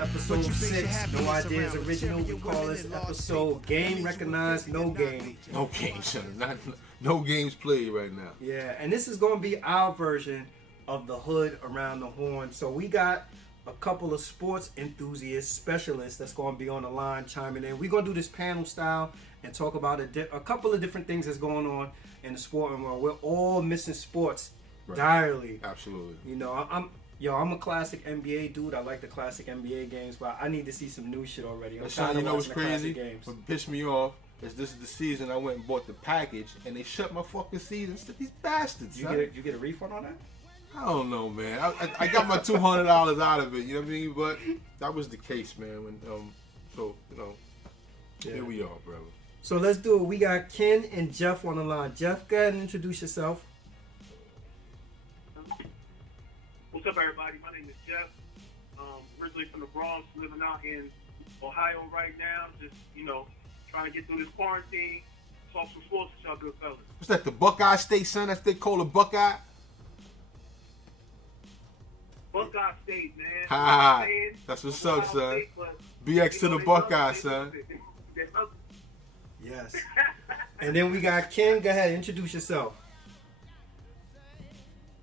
Episode 6, No Ideas Original. We call this episode Game Recognized, No Game. No games, son. No games played right now. Yeah, and this is going to be our version of the hood around the horn. So we got a couple of sports enthusiasts, specialists that's going to be on the line chiming in. We're going to do this panel style and talk about a couple of different things that's going on in the sporting world. We're all missing sports direly. Absolutely. You know, I'm a classic NBA dude. I like the classic NBA games, but I need to see some new shit already. I'm tired of what's watching the crazy? classic games. What pissed me off is this is the season I went and bought the package, and they shut my fucking season. These bastards, You son. get a refund on that? I don't know, man. I got my $200 out of it. You know what I mean? But that was the case, man. When so you know, here we are, brother. So let's do it. We got Ken and Jeff on the line. Jeff, go ahead and introduce yourself. What's up, everybody? My name is Jeff. Originally from the Bronx, living out in Ohio right now. Just, trying to get through this quarantine. Talk some sports with y'all good fellas. What's that, the Buckeye State, son? That's they call a Buckeye? Buckeye State, man. Ha! That's what's up, son. BX to the Buckeye, son. Yes. And then we got Ken. Go ahead, introduce yourself.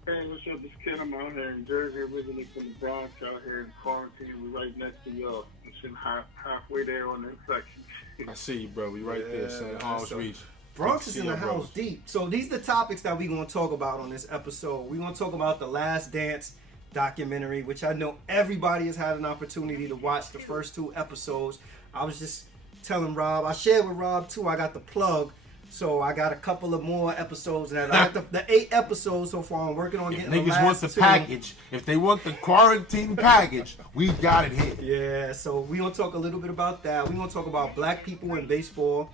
Hey, what's up? It's Ken. I'm out here in Jersey, originally from the Bronx, out here in quarantine. We're right next to y'all. I'm sitting halfway there on the infection. I see you, bro. We right there, son. Arms reach. Bronx is in the house deep. So these are the topics that we're going to talk about on this episode. We're going to talk about the Last Dance documentary, which I know everybody has had an opportunity to watch the first 2 episodes. I was just telling Rob, I shared with Rob too, I got the plug. So I got a couple of more episodes that I got the 8 episodes so far. I'm working on getting the last niggas want the 2. package. If they want the quarantine package, we got it here. Yeah, so we're going to talk a little bit about that. We're going to talk about black people in baseball.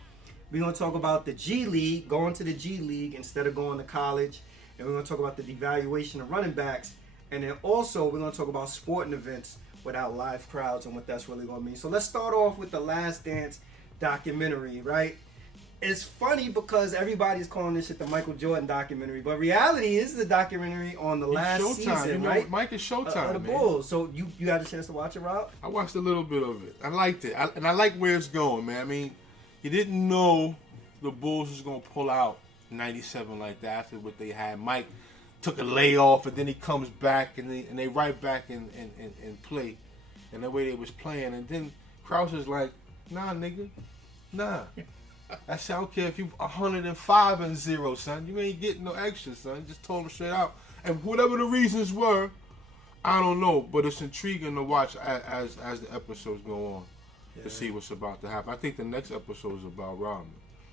We're going to talk about the G League, going to the G League instead of going to college. And we're going to talk about the devaluation of running backs. And then also we're going to talk about sporting events without live crowds and what that's really going to mean. So let's start off with the Last Dance documentary, right? It's funny because everybody's calling this shit the Michael Jordan documentary, but reality is the documentary on the last season, right? Mike is Showtime, the man. Bulls. So you got a chance to watch it, Rob? I watched a little bit of it. I liked it, and I like where it's going, man. I mean, you didn't know the Bulls was gonna pull out '97 like that after what they had. Mike took a layoff, and then he comes back, and they right back in play, and the way they was playing, and then Krause is like, nah, nigga, nah. I said, I don't care if you 105-0, son. You ain't getting no extra, son. Just told him straight out. And whatever the reasons were, I don't know. But it's intriguing to watch as the episodes go on to see what's about to happen. I think the next episode is about Rodman.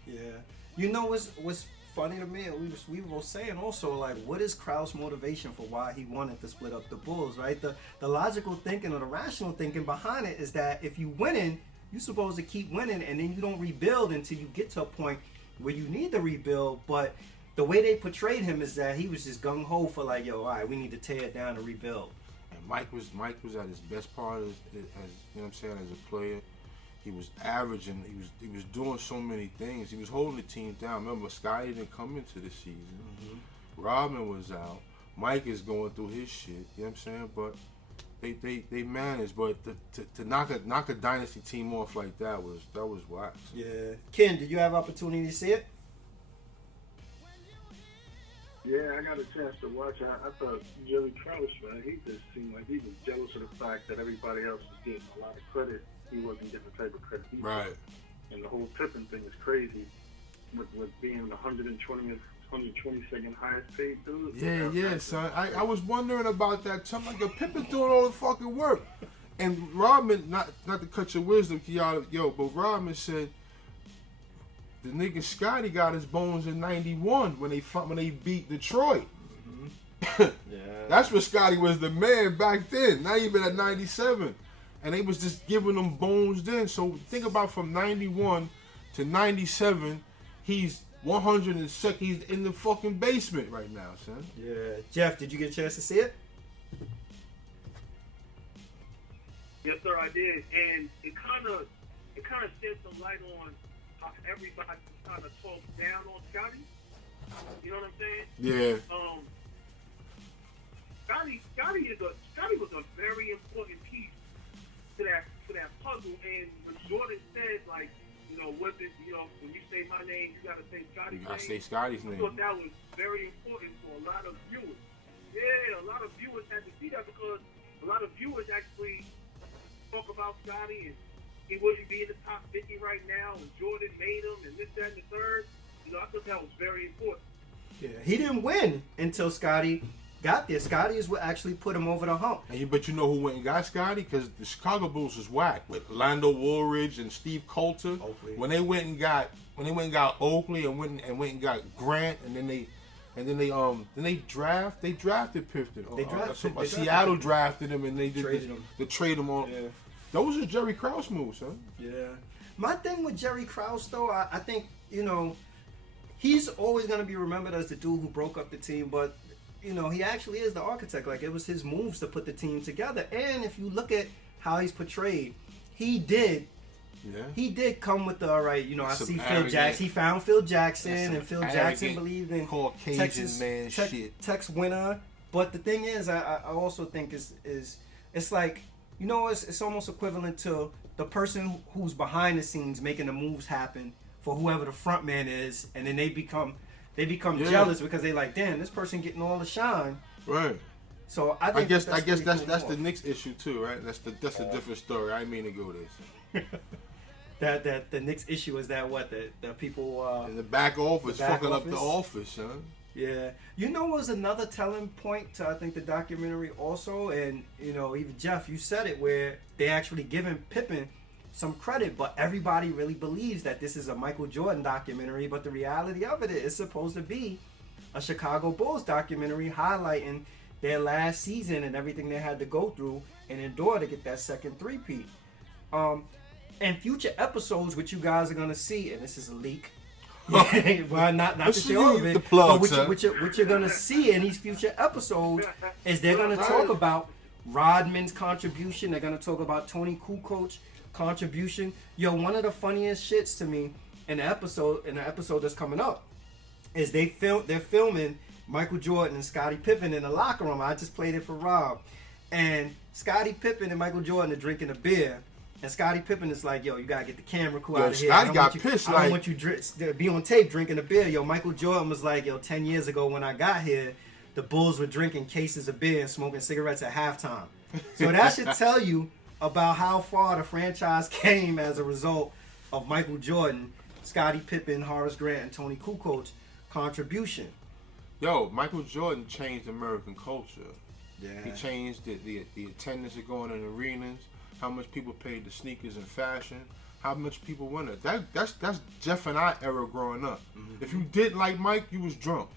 Yeah. You know what's funny to me? We were saying also, like, what is Krause's motivation for why he wanted to split up the Bulls, right? The logical thinking or the rational thinking behind it is that if you winning, you're supposed to keep winning, and then you don't rebuild until you get to a point where you need to rebuild. But the way they portrayed him is that he was just gung-ho for like, yo, all right, we need to tear it down and rebuild. And Mike was at his best part as you know what I'm saying, as a player. He was averaging. He was doing so many things. He was holding the team down. Remember, Scotty didn't come into the season. Mm-hmm. Rodman was out. Mike is going through his shit. You know what I'm saying? But they managed, but to knock a dynasty team off like that was whack. Yeah. Ken, did you have opportunity to see it? Yeah, I got a chance to watch it. I thought Jerry Krause, man, he just seemed like he was jealous of the fact that everybody else was getting a lot of credit. He wasn't getting the type of credit he right. And the whole Pippen thing is crazy with being the 122nd highest paid dude. Yeah, son. I was wondering about that too. I'm like, yo, Pippen doing all the fucking work. And Rodman, not to cut your wisdom, but Rodman said the nigga Scotty got his bones in '91 when they beat Detroit. Mm-hmm. Yeah. That's where Scotty was the man back then, not even at '97. And they was just giving them bones then. So think about from '91 to '97, he's 102nd. He's in the fucking basement right now, son. Yeah. Jeff, did you get a chance to see it? Yes, sir, I did. And it kind of shed some light on how everybody kind of talks down on Scotty. You know what I'm saying? Yeah. Scotty was a very important piece to struggle. And when Jordan said, like, you know, when you say my name, you gotta say Scotty's name. I say Scotty's I name. thought that was very important for a lot of viewers. Yeah, a lot of viewers had to see that because a lot of viewers actually talk about Scotty and he wouldn't be in the top 50 right now, and Jordan made him, and this, that, and the third. You know, I thought that was very important. Yeah, he didn't win until Scotty got there. Scotty is what actually put him over the hump. But you know who went and got Scotty? Because the Chicago Bulls was whack with Lando Woolridge and Steve Coulter. Oakley. When they went and got Oakley and went and got Grant, and then they drafted Pippen. Seattle drafted him, and they traded him on. Yeah. Those are Jerry Krause moves, huh? Yeah. My thing with Jerry Krause, though, I think, you know, he's always going to be remembered as the dude who broke up the team, but, you know, he actually is the architect. Like, it was his moves to put the team together. And if you look at how he's portrayed, he did come with the, all right, you know, I see Phil Jackson. He found Phil Jackson, and Phil Jackson believed in Caucasian Tex winner. But the thing is, I also think is it's like, you know, it's almost equivalent to the person who's behind the scenes making the moves happen for whoever the front man is, and then they become jealous because they like, damn, this person getting all the shine. Right. So I guess that's the Knicks issue too, right? That's a different story. I didn't mean to go this. that the Knicks issue is that what the people in the back office fucking up the office, huh? Yeah. You know what was another telling point to, I think, the documentary also, and, you know, even Jeff, you said it, where they actually giving Pippen some credit, but everybody really believes that this is a Michael Jordan documentary, but the reality of it is supposed to be a Chicago Bulls documentary highlighting their last season and everything they had to go through and endure to get that second three-peat. And future episodes, which you guys are going to see, and this is a leak, well, not to say all of it, but what you're going to see in these future episodes is they're going to talk about Rodman's contribution. They're going to talk about Tony Kukoc's contribution. Yo, one of the funniest shits to me in the episode that's coming up is they're filming Michael Jordan and Scottie Pippen in the locker room. I just played it for Rob. And Scottie Pippen and Michael Jordan are drinking a beer. And Scottie Pippen is like, yo, you gotta get the camera crew out of here. Scottie got pissed. I don't want you be on tape drinking a beer. Yo, Michael Jordan was like, yo, 10 years ago when I got here, the Bulls were drinking cases of beer and smoking cigarettes at halftime. So that should tell you about how far the franchise came as a result of Michael Jordan, Scottie Pippen, Horace Grant, and Tony Kukoc's contribution. Yo, Michael Jordan changed American culture. Yeah. He changed the attendance of going in arenas, how much people paid the sneakers and fashion, how much people wanted. That's Jeff and I era growing up. Mm-hmm. If you didn't like Mike, you was drunk.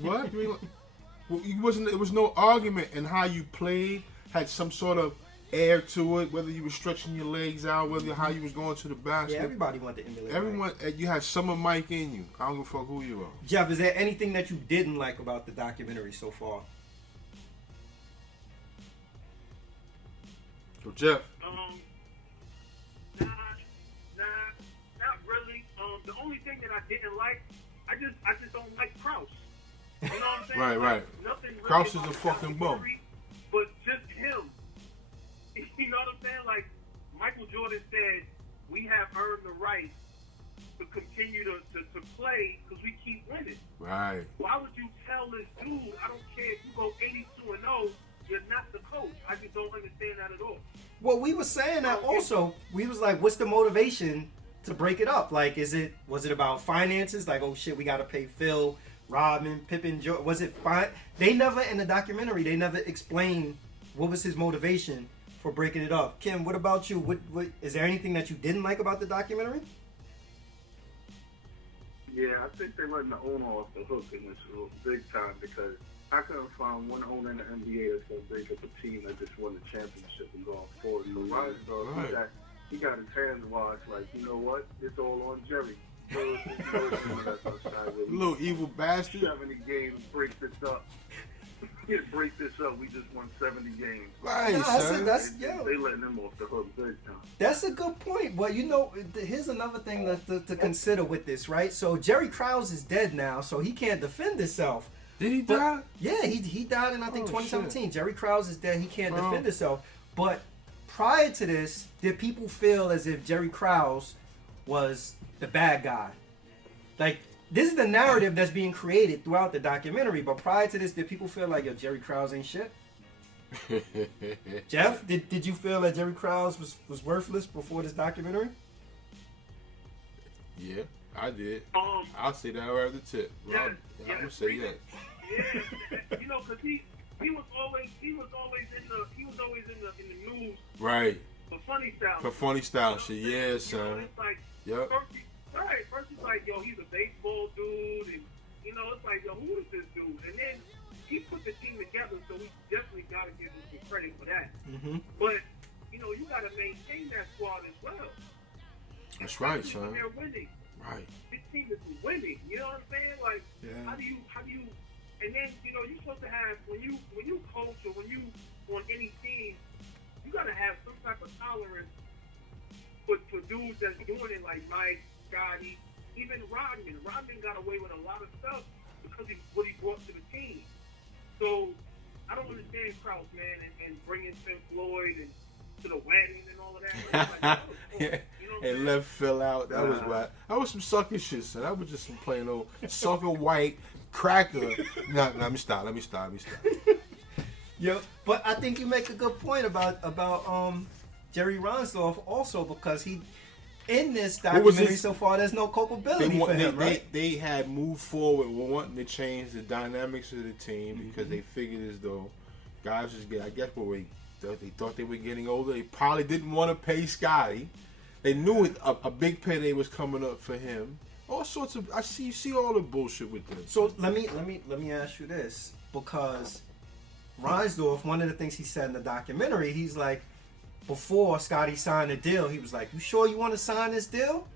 What? It was no argument in how you played, had some sort of air to it, whether you were stretching your legs out, whether how you was going to the basket. Yeah, everybody wanted to emulate everyone. Mike. You had some of Mike in you. I don't give a fuck who you are. Jeff, is there anything that you didn't like about the documentary so far? So Jeff. Not really. The only thing that I didn't like, I just don't like Krause. You know what I'm saying? Right. Nothing really Krause is a fucking bum. But just him. You know what I'm saying? Like, Michael Jordan said, we have earned the right to continue to play because we keep winning. Right. Why would you tell this dude, I don't care if you go 82-0, you're not the coach? I just don't understand that at all. Well, we were saying that also. We was like, what's the motivation to break it up? Like, was it about finances? Like, oh shit, we got to pay Phil, Rodman, Pippen, Joe. Was it fine? They never, in the documentary, they never explained what was his motivation for breaking it up. Kim, what about you? What is there anything that you didn't like about the documentary? Yeah, I think they're letting the owner off the hook in this big time because I couldn't find one owner in the NBA that's going to break up a team that just won the championship and going forward. So Ryan's dog, he got his hands washed. Like, you know what? It's all on Jerry. Little evil bastard. 70 games, break this up. Break this up. We just won 70 games. Right, they letting him off the hook big time. That's a good point. But, you know, here's another thing to consider with this, right? So Jerry Krause is dead now, so he can't defend himself. Did he die? Yeah, he died in, I think, 2017. Shit. Jerry Krause is dead. He can't defend himself. But prior to this, did people feel as if Jerry Krause was the bad guy? Like, this is the narrative that's being created throughout the documentary, but prior to this, did people feel like, yo, Jerry Krause ain't shit? Jeff, did you feel that Jerry Krause was worthless before this documentary? Yeah, I did. I'll say that right at the tip. Yeah, I'm gonna say that. Yeah, you know, because he was always in the news. Right. For funny style. For funny style shit, yeah, You son. know, it's like, Yep. First it's like, yo, he's a baseball dude, and you know, it's like, yo, who is this dude? And then he put the team together, so we definitely gotta give him some credit for that. Mm-hmm. But you know, you gotta maintain that squad as well. That's right, Especially son. when they're winning. Right. This team is winning. You know what I'm saying? Like, Yeah. how do you? And then you know, you're supposed to have when you coach or when you on any team, you gotta have some type of tolerance for dudes that's doing it, like Mike, Scotty, even Rodman. Rodman got away with a lot of stuff because of what he brought to the team. So I don't understand Krause, man, and bringing Tim Floyd and to the wedding and all of that. Like, Yeah. you know what I'm And saying? left Phil out. That was whack. That was some sucker shit, son. That was just some plain old sucker white cracker. No, let me stop. Yo, but I think you make a good point about Jerry Reinsdorf also, because he in this documentary so far there's no culpability for him, right? They had moved forward with wanting to change the dynamics of the team because they figured as though guys was getting, I guess they thought they were getting older. They probably didn't want to pay Scotty. They knew a big payday was coming up for him. All sorts of you see all the bullshit with this. So let me ask you this, because Reinsdorf, one of the things he said in the documentary, he's like, before Scotty signed the deal, he was like, "You sure you want to sign this deal?"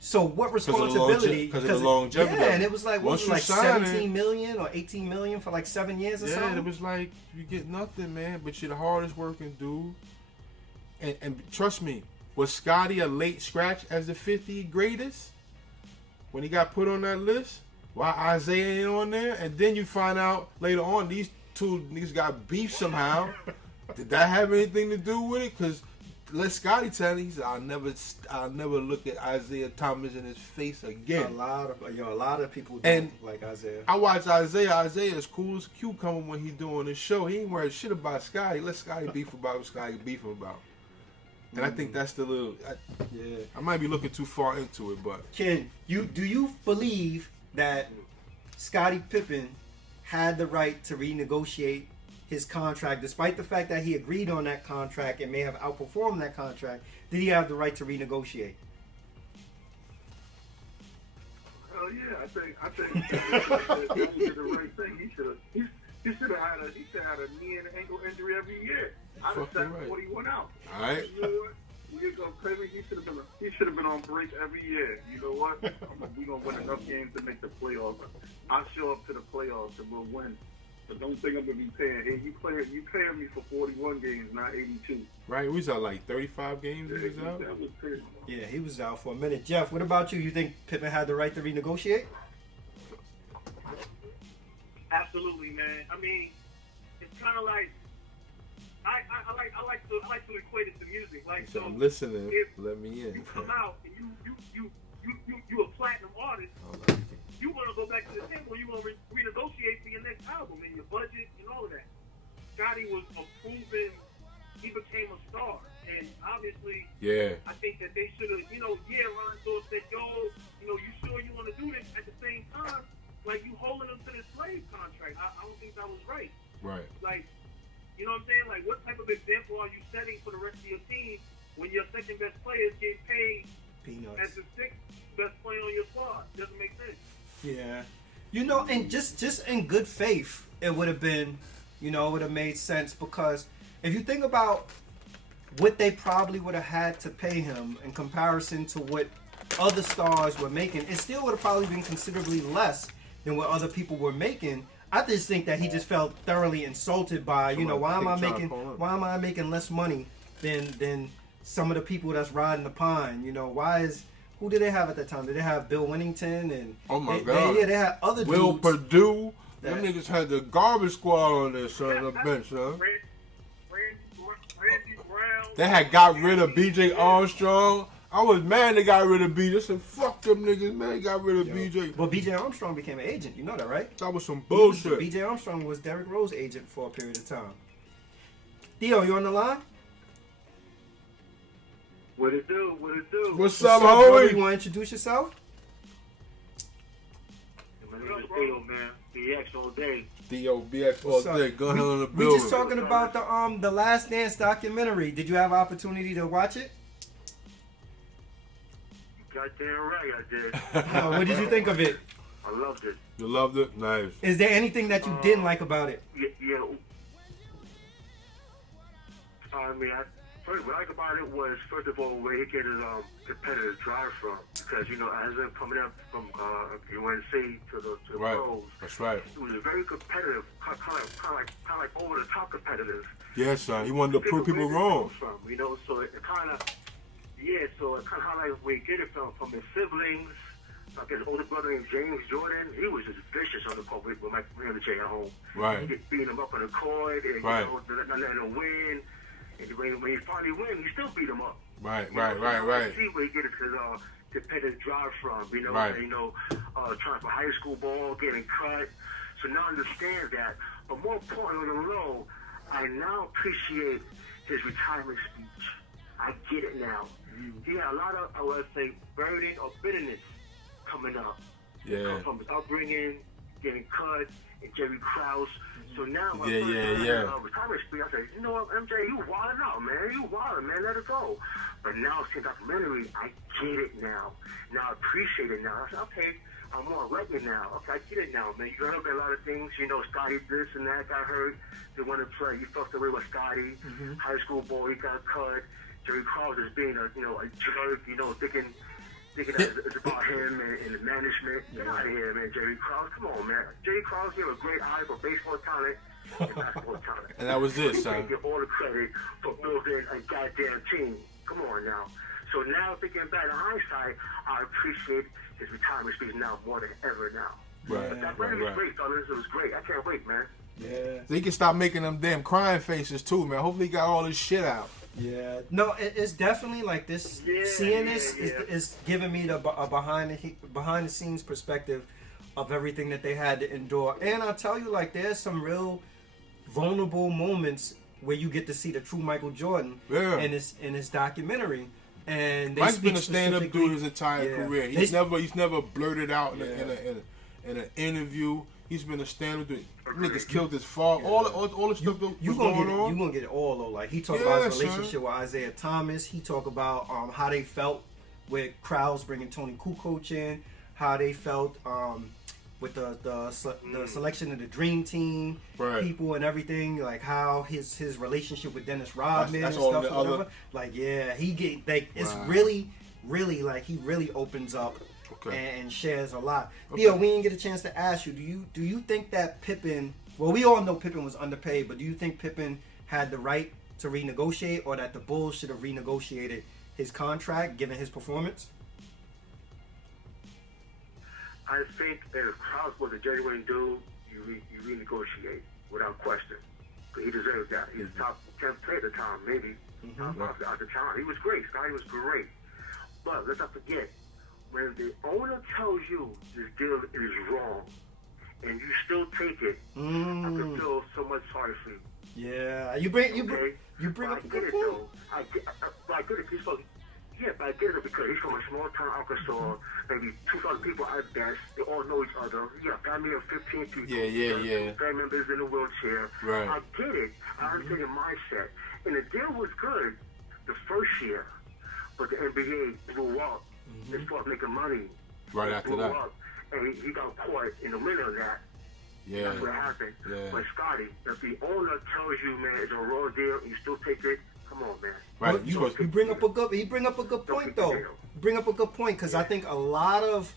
So what responsibility? Because of the longevity. Yeah, and it was like, what was it, like sign 17 million or 18 million for like 7 years or something? Yeah, it was like, you get nothing, man, but you're the hardest working dude. And trust me, was Scotty a late scratch as the 50 greatest when he got put on that list? Why Isaiah ain't on there? And then you find out later on these two niggas got beef somehow. Did that have anything to do with it? Because let Scotty tell you, he said, I'll never look at Isaiah Thomas in his face again. A lot of people And don't like Isaiah. I watch Isaiah. Isaiah is cool as a cucumber when he's doing his show. He ain't worried shit about Scotty. Let Scotty beef about what Scotty beefing about. And I think that's the little. I might be looking too far into it, but Ken, do you believe that Scottie Pippen had the right to renegotiate his contract, despite the fact that he agreed on that contract and may have outperformed that contract? Did he have the right to renegotiate? Hell yeah, I think he did the right thing. He should have had a knee and ankle injury every year. I'd have sat before he went out. all right. You know what? We're gonna play. He should have been on break every year. You know what? We're gonna win enough games to make the playoffs. I'll show up to the playoffs and we'll win. But don't think I'm gonna be paying. Hey, you paying me for 41 games, not 82. Right, we was out like 35 games. He was out. That was crazy. Yeah, he was out for a minute. Jeff, what about you? You think Pippen had the right to renegotiate? Absolutely, man. I mean, it's kind of like I like to equate it to music. Like, So so I'm listening. if Let me in. you come out and you a platinum artist, you want to go back to the table. You want to renegotiate for your next album and your budget and all of that. Scotty was a proven. He became a star, and obviously, Yeah. I think that they should have. Ron Dawes said, "Yo, you sure you want to do this?" At the same time, like, you holding them to this slave contract. I don't think that was right. Right. Like, you know what I'm saying? Like, what type of example are you setting for the rest of your team when your second best player is getting paid Peanuts. as the sixth best player on your squad? Doesn't make sense. Yeah. And just in good faith, it would have been, it would have made sense, because if you think about what they probably would have had to pay him in comparison to what other stars were making, it still would have probably been considerably less than what other people were making. I just think that he just felt thoroughly insulted by, why am I making less money than some of the people that's riding the pine? Who did they have at that time? Did they have Bill Winnington and Oh my God. they had other Will dudes. Purdue. Them that- niggas had the garbage squad on their son, the bench, huh? Randy Brown, They had got rid of BJ Armstrong. I was mad they got rid of BJ. I said, fuck them niggas, man. They got rid of BJ. Well, BJ Armstrong became an agent. You know that, right? That was some bullshit. BJ Armstrong was Derrick Rose's agent for a period of time. Theo, you on the line? What it do? What it do? What's up, brother? homie? You want to introduce yourself? My name is Theo, man. BX all day. Theo, BX all What's up? day. Go ahead on the We building. just talking about the Last Dance documentary. Did you have an opportunity to watch it? Goddamn right I did. What did you think of it? I loved it. You loved it? Nice. Is there anything that you didn't like about it? Yeah. I mean, first, what I like about it was, first of all, where he get his competitive drive from. Because, you know, as him coming up from UNC to the Right. pros, That's right. he was very competitive, kind of like over the top competitive. Yeah, son. He wanted to prove people wrong. From, you know, so it kind of, so it kind of highlights where he get it from his siblings. Like his older brother named James Jordan, he was just vicious on the court with Mike J at home. Right. He just beating him up on the court and Right. you know, not letting him win. And when he finally wins, he still beat him up. Right. See where he get his competitive drive from, you know, Right. and, you know, trying for high school ball, getting cut. So now I understand that. But more important on the road, I now appreciate his retirement speech. I get it now. He had a lot of, I would say, burden or bitterness coming up. Yeah. From his upbringing, getting cut, and Jerry Krause. So now, my retirement speech, I said, you know what, MJ, you wildin' out, man. You wildin', man. Let it go. But now, since documentary, I get it now. Now I appreciate it now. I said, okay, I'm more regular now. Okay, I get it now, man. You heard about a lot of things. You know, Scotty this and that got hurt. They wanted to play. You felt the way with Scotty. High school boy, he got cut. Jerry Krause is being a jerk, you know, thinking it's about him and the management. Get out of here, man, Jerry Krause. Come on, man. Jerry Krause, you have a great eye for baseball talent and basketball talent. And that was it, You son. can't get all the credit for building a goddamn team. Come on now. So now, thinking back in hindsight, I appreciate his retirement speech now more than ever now. Right. But that really was great, fellas. It was great. I can't wait, man. Yeah. So he can stop making them damn crying faces too, man. Hopefully he got all this shit out. Yeah, no, it's definitely like this. Seeing this is giving me a behind the scenes perspective of everything that they had to endure. And I'll tell you, like, there's some real vulnerable moments where you get to see the true Michael Jordan in this documentary. And they Mike's speak been a stand-up dude his entire career. He's never blurted out in an interview. He's been a stand-up dude. Niggas killed his father. All the stuff that was going on. You gonna get it all though. Like he talked about his relationship with Isaiah Thomas. He talked about how they felt with Krause bringing Tony Kukoc in. How they felt with the selection of the Dream Team people and everything. Like how his relationship with Dennis Rodman that's and all stuff. the And other... whatever. Like he get like it's really like he really opens up. And shares a lot. Theo, we didn't get a chance to ask you. Do you think that Pippen? Well, we all know Pippen was underpaid, but do you think Pippen had the right to renegotiate, or that the Bulls should have renegotiated his contract given his performance? I think if Krause was a genuine dude, you renegotiate without question. He deserved that. He's top 10 player at the time, maybe. At the time, he was great. Scotty was great. But let's not forget. When the owner tells you this deal is wrong, and you still take it, I can feel so much sorry for you. Yeah, you bring up a good point. I get it. But I get it because he's from a small town, Arkansas. Maybe 2,000 people at best. They all know each other. Yeah, family of 15 people. Yeah. Family members in a wheelchair. Right. I get it. I understand your mindset. And the deal was good the first year, but the NBA blew up. They started making money. Right after that. Up, and he got caught in the middle of that. Yeah. That's what happened. Yeah. But Scotty, if the owner tells you, man, it's a raw deal, and you still take it, come on, man. Right. Well, you bring up a good point though. Bring up a good point because I think a lot of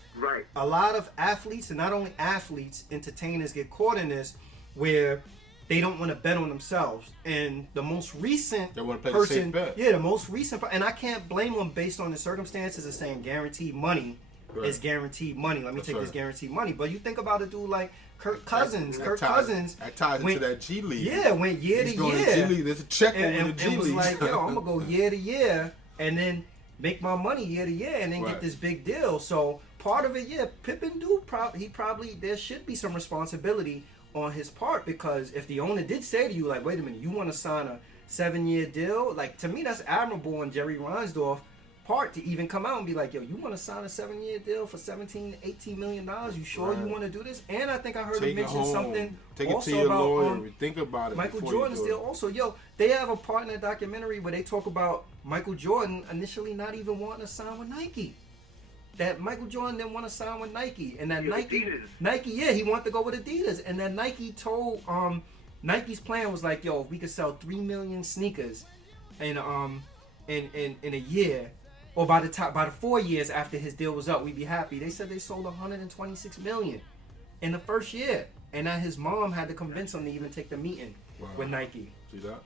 athletes, and not only athletes, entertainers get caught in this where they don't want to bet on themselves. And the most recent they want to play the safe bet. Yeah, the most recent, and I can't blame them based on the circumstances of saying guaranteed money is guaranteed money. Let me take this right. guaranteed money. But you think about a dude like Kirk Cousins. That ties went, into that G League. Yeah, went year He's to going year. to G League. There's a check over the G and was League. like, yo, I'm gonna go year to year and then make my money year to year and then Right. get this big deal. So part of it, yeah, Pippen probably there should be some responsibility on his part, because if the owner did say to you, like, wait a minute, you want to sign a 7-year deal, like, to me that's admirable on Jerry Reinsdorf part to even come out and be like, yo, you want to sign a 7-year deal for $17-18 million? You sure you want to do this? And I think I heard him mention something Take it also to your about lawyer. Think about it. Michael before Jordan's you do deal. Also, yo, they have a part in the documentary where they talk about Michael Jordan initially not even wanting to sign with Nike. That Michael Jordan didn't want to sign with Nike, and that Nike, yeah, he wanted to go with Adidas, and then Nike told Nike's plan was like, yo, if we could sell 3 million sneakers in a year, or by the 4 years after his deal was up, we'd be happy. They said they sold 126 million in the first year, and that his mom had to convince him to even take the meeting with Nike. See that?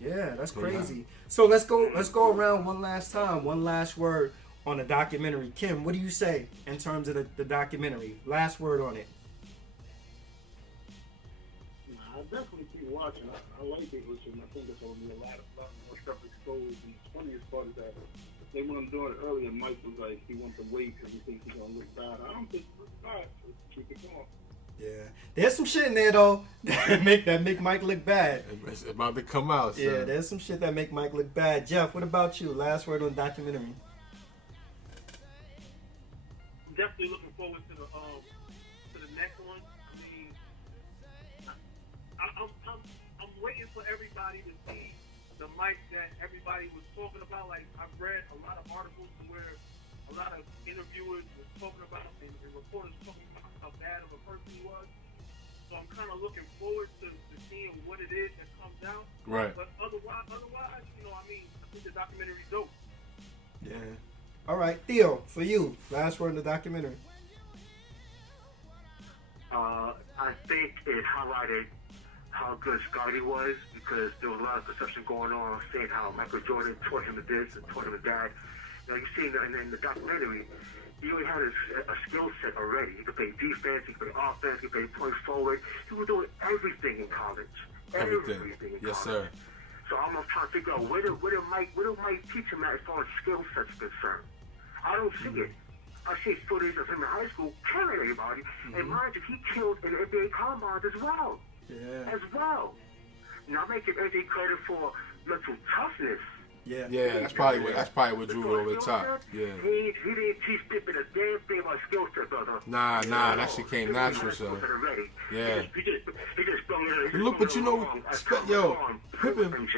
Yeah, that's crazy. So let's go around one last time, one last word on the documentary. Kim, what do you say in terms of the documentary? Last word on it. I definitely keep watching. I like it, and I think there's going to be a lot more stuff exposed. And the funniest part is that they want to do it earlier. Mike was like, he wants to wait because he thinks he's going to look bad. I don't think he looks bad. So keep it going. Yeah, there's some shit in there though that make Mike look bad. It's about to come out. Son. Yeah, there's some shit that make Mike look bad. Jeff, what about you? Last word on the documentary. Definitely looking forward to the next one. I mean, I'm waiting for everybody to see the Mike that everybody was talking about. Like, I've read a lot of articles where a lot of interviewers were talking about and reporters talking about how bad of a person he was. So I'm kind of looking forward to seeing what it is that comes out. Right. But otherwise, I mean, I think the documentary's dope. Yeah. All right, Theo, for you, last word in the documentary. I think it highlighted how good Scotty was, because there was a lot of perception going on saying how Michael Jordan taught him this and taught him that. Now you see in the documentary, he already had a skill set already. He could play defense, he could play offense, he could play point forward. He was doing everything in college. Everything in yes, college. sir. So I'm trying to figure out where did Mike teach him that as far as skill sets concerned. I don't see it. I see footage of him in high school killing everybody, and mind you, he killed in the NBA combine as well. Yeah. As well. Now I'm making AJ credit for mental toughness. Yeah. Yeah, that's probably what drew it over the top. Yeah. He didn't teach Pippen a damn thing about skill set, brother. Nah, that shit came natural, son. Yeah. He just thrown it in. Look, but you know, Pippen.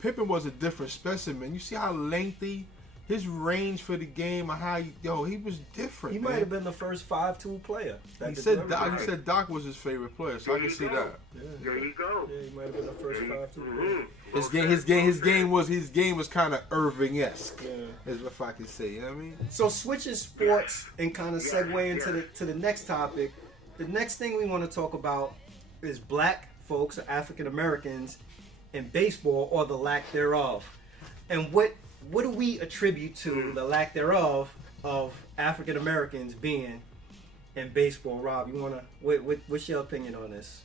Pippen was a different specimen. You see how lengthy his range for the game, and how he was different. He might have been the first 5'2" player. He said Doc was his favorite player, so I can see that. Yeah. There you go. Yeah, he might have been the first 5'2" player. His game was kind of Irving-esque, if I can say. You know what I mean? So switching sports and kind of segue into the next topic. The next thing we want to talk about is black folks, or African Americans, in baseball, or the lack thereof. And what do we attribute to the lack thereof of African Americans being in baseball? Rob, you wanna what's your opinion on this?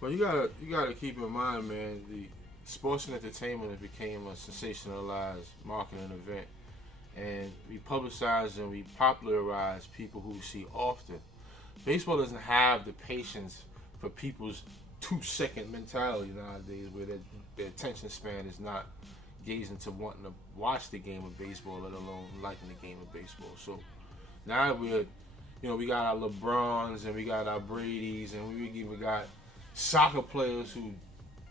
Well, you gotta keep in mind, man, the sports and entertainment became a sensationalized marketing event, and we publicize and we popularize people who we see often. Baseball doesn't have the patience for people's 2-second mentality nowadays, where their attention span is not gazing to wanting to watch the game of baseball, let alone liking the game of baseball. So now we got our LeBrons and we got our Bradys, and we even got soccer players who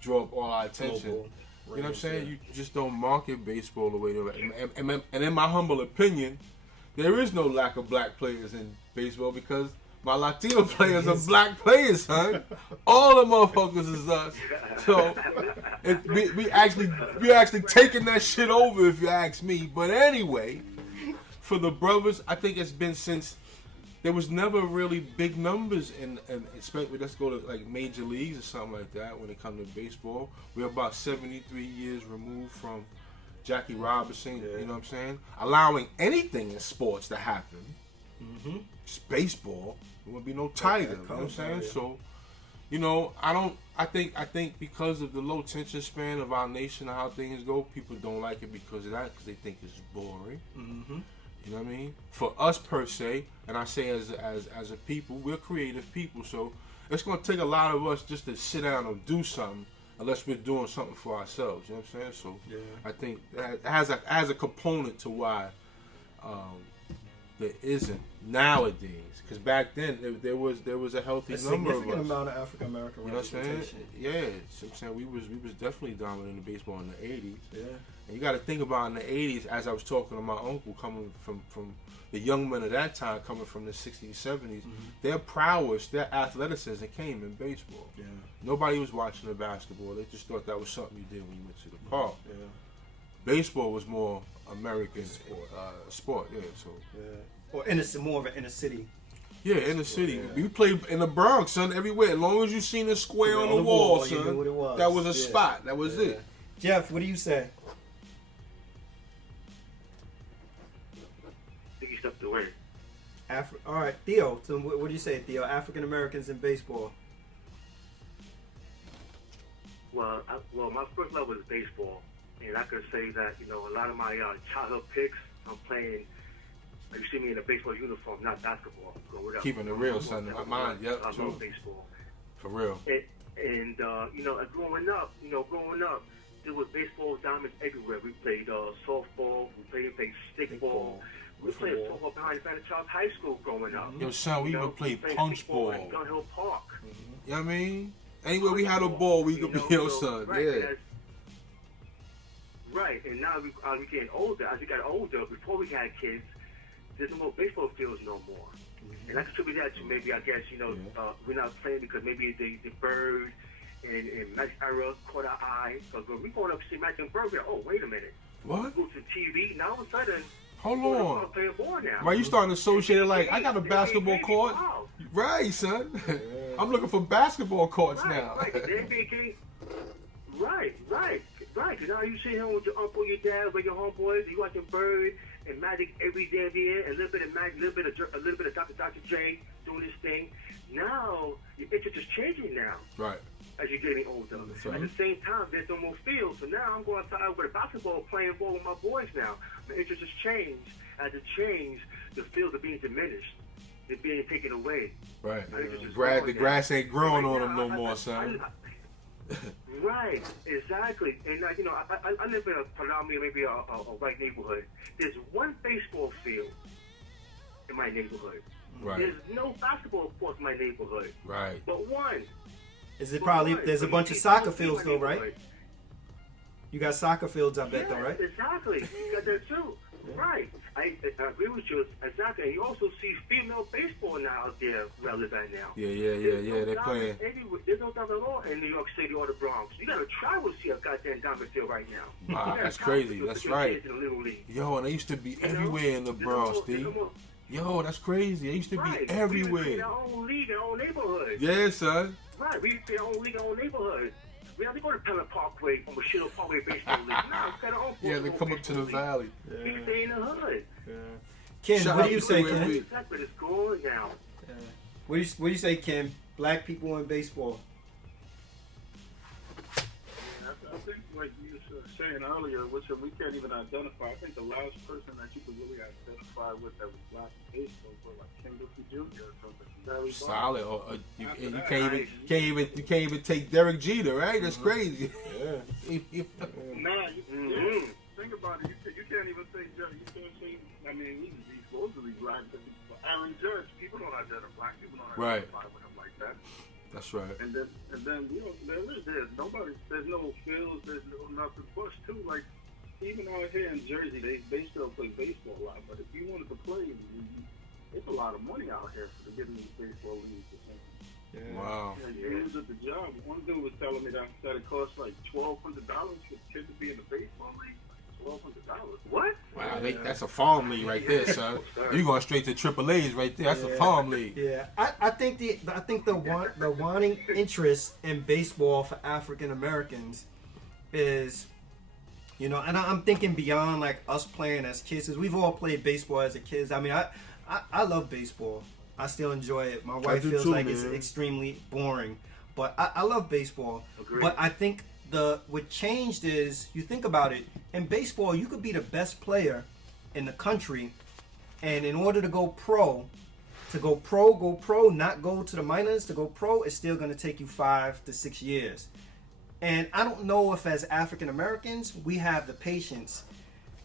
draw up all our attention. You know what I'm saying? You just don't market baseball the way they and in my humble opinion, there is no lack of black players in baseball, because my Latino players are black players, son. All the motherfuckers is us. So we actually taking that shit over, if you ask me. But anyway, for the brothers, I think it's been since there was never really big numbers in especially, let's go to like major leagues or something like that when it comes to baseball. We're about 73 years removed from Jackie Robinson, you know what I'm saying? Allowing anything in sports to happen. Mm-hmm. It's baseball. There wouldn't be no title. You know what I'm saying? Yeah. So, I think because of the low attention span of our nation and how things go, people don't like it because of that, because they think it's boring. Mm-hmm. You know what I mean? For us per se, and I say as a people, we're creative people, so it's gonna take a lot of us just to sit down and do something, unless we're doing something for ourselves. You know what I'm saying? So Yeah. I think that has a component to why there isn't nowadays. Because back then there was a healthy number of us. Significant amount of African American You know what I'm saying? representation. Yeah, so I'm saying we was definitely dominant in baseball in the '80s. Yeah. And you got to think about in the '80s, as I was talking to my uncle, coming from the young men of that time, coming from the '60s and '70s, their prowess, their athleticism came in baseball. Yeah. Nobody was watching the basketball. They just thought that was something you did when you went to the park. Yeah. Baseball was more American sport. Yeah, so Yeah. Or more of an inner city. yeah, in the city, Yeah. we played in the Bronx, son. Everywhere, as long as you seen a square on the wall, you son, knew what it was. that was a Yeah. spot. That was it. Jeff, what do you say? I think he stepped away. All right, Theo. So what do you say, Theo? African Americans in baseball. Well, my first love was baseball, and I could say that a lot of my childhood picks, I'm playing. You see me in a baseball uniform, not basketball. Keeping it real, son. In my mind, yep, I true. love baseball. For real. And growing up, there was baseball diamonds everywhere. We played softball, we played stickball. We played softball behind Van Charles High School growing up. Yo, son, we even played punch ball. At Gun Hill Park. You know what I mean? Anywhere we had a ball, we could be your son. Right, Yeah. Right, and now we're getting older. As we got older, before we had kids, there's no more baseball fields no more. And I contribute that to maybe, I guess, we're not playing because maybe the Bird and Max Era caught our eye. Because when we going up to see Max and Bird, we're like, oh, wait a minute. What? We go to TV, now all of a sudden, Hold we're on. playing ball now. Right, you starting to associate it like, I got a basketball court. Wow. Right, son. I'm looking for basketball courts now. Right, the NBA game. Right. Because now you see him with your uncle, your dad, with your homeboys. You watching Bird and Magic every damn year, and a little bit of Magic, a little bit of Dr. J doing his thing. Now your interest is changing now. Right. As you're getting older. Right. At the same time, there's no more field. So now I'm going outside with a basketball, playing ball with my boys now. My interest has changed. As it changed, the fields are being diminished. They're being taken away. Right. Yeah. The grass ain't growing Right on now, them no more, son. Right, exactly. And I live in a predominantly maybe a white neighborhood. There's one baseball field in my neighborhood. Right. There's no basketball court in my neighborhood. Right. But one. Is it probably there's a bunch of soccer fields though, right? Neighborhood. You got soccer fields, I bet, though, right? Exactly. You got that too. Right. I agree with you. Exactly. And you also see female baseball now out there where I live at now. Yeah. They're playing. There's no doubt at all in New York City or the Bronx. You gotta travel to see a goddamn diamond field right now. Wow, that's crazy. That's right. Yo, and they used to be everywhere in the Bronx, D. Yo, that's crazy. They used to be everywhere. We our own league, our own neighborhood. Yeah, son. Right. We play our own league, our own neighborhood. We have to go to Pelham Parkway or Machino Parkway Baseball League. No, we got our own. Yeah, they come up to the valley. We stay in the hood. Ken, Shout what out do you to say, Quinn Ken? Lee. Exactly. It's going down. What do you say, Kim? Black people in baseball. I think like you were saying earlier, which we can't even identify. I think the last person that you could really identify with that was black in baseball was like Ken Griffey Jr. or something. Barry Solid. Bonds. You can't even take Derek Jeter, right? That's crazy. Nah, think about it. You can't even say Jerry. You can't say. I mean, he's supposedly black. But Aaron Judge, people don't identify black. People don't identify with him like that. That's right. And then there's nobody. There's no fields. There's no nothing. Plus, too, like even out here in Jersey, they still play baseball a lot. But if you wanted to play, it's a lot of money out here to get in these baseball leagues or something. Yeah. Wow. He was at the job. One dude was telling me that it costs like $1,200 for a kid to be in the baseball league. $1,200. What? Wow, that's a farm league right there, son. You going straight to AAA's right there. That's a farm league. Yeah, I think the wanting interest in baseball for African Americans is, and I'm thinking beyond like us playing as kids, because we've all played baseball as a kids. I mean, I love baseball. I still enjoy it. My wife do feels too, like man. it's extremely boring, but I love baseball. Agreed. But I think what changed is, you think about it, in baseball you could be the best player in the country, and in order to go pro, not go to the minors, to go pro, it's still going to take you 5 to 6 years. And I don't know if as African Americans we have the patience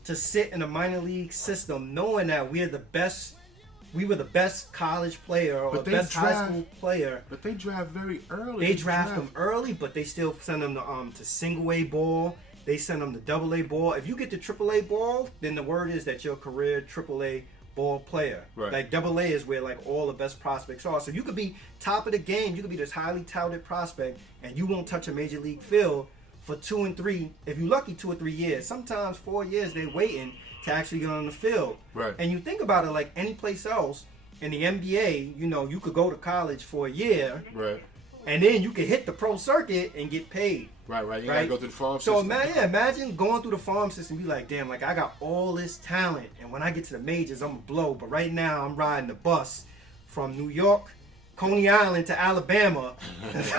to sit in a minor league system knowing that we were the best college player or But the they best high draft- school player. But they draft very early. They draft them early, but they still send them to single A ball. They send them to double A ball. If you get to triple A ball, then the word is that you're a career triple A ball player. Right. Like double A is where like all the best prospects are. So you could be top of the game, you could be this highly touted prospect, and you won't touch a major league field for 2 and 3. If you're lucky, 2 or 3 years. Sometimes 4 years they're waiting to actually get on the field. Right. And you think about it, like any place else in the NBA, you know, you could go to college for a year, Right. and then you could hit the pro circuit and get paid. Right. You Right. gotta go through the farm So system. imagine going through the farm system. Be like, damn, like I got all this talent, and when I get to the majors, I'm gonna blow. But right now, I'm riding the bus from New York, Coney Island to Alabama,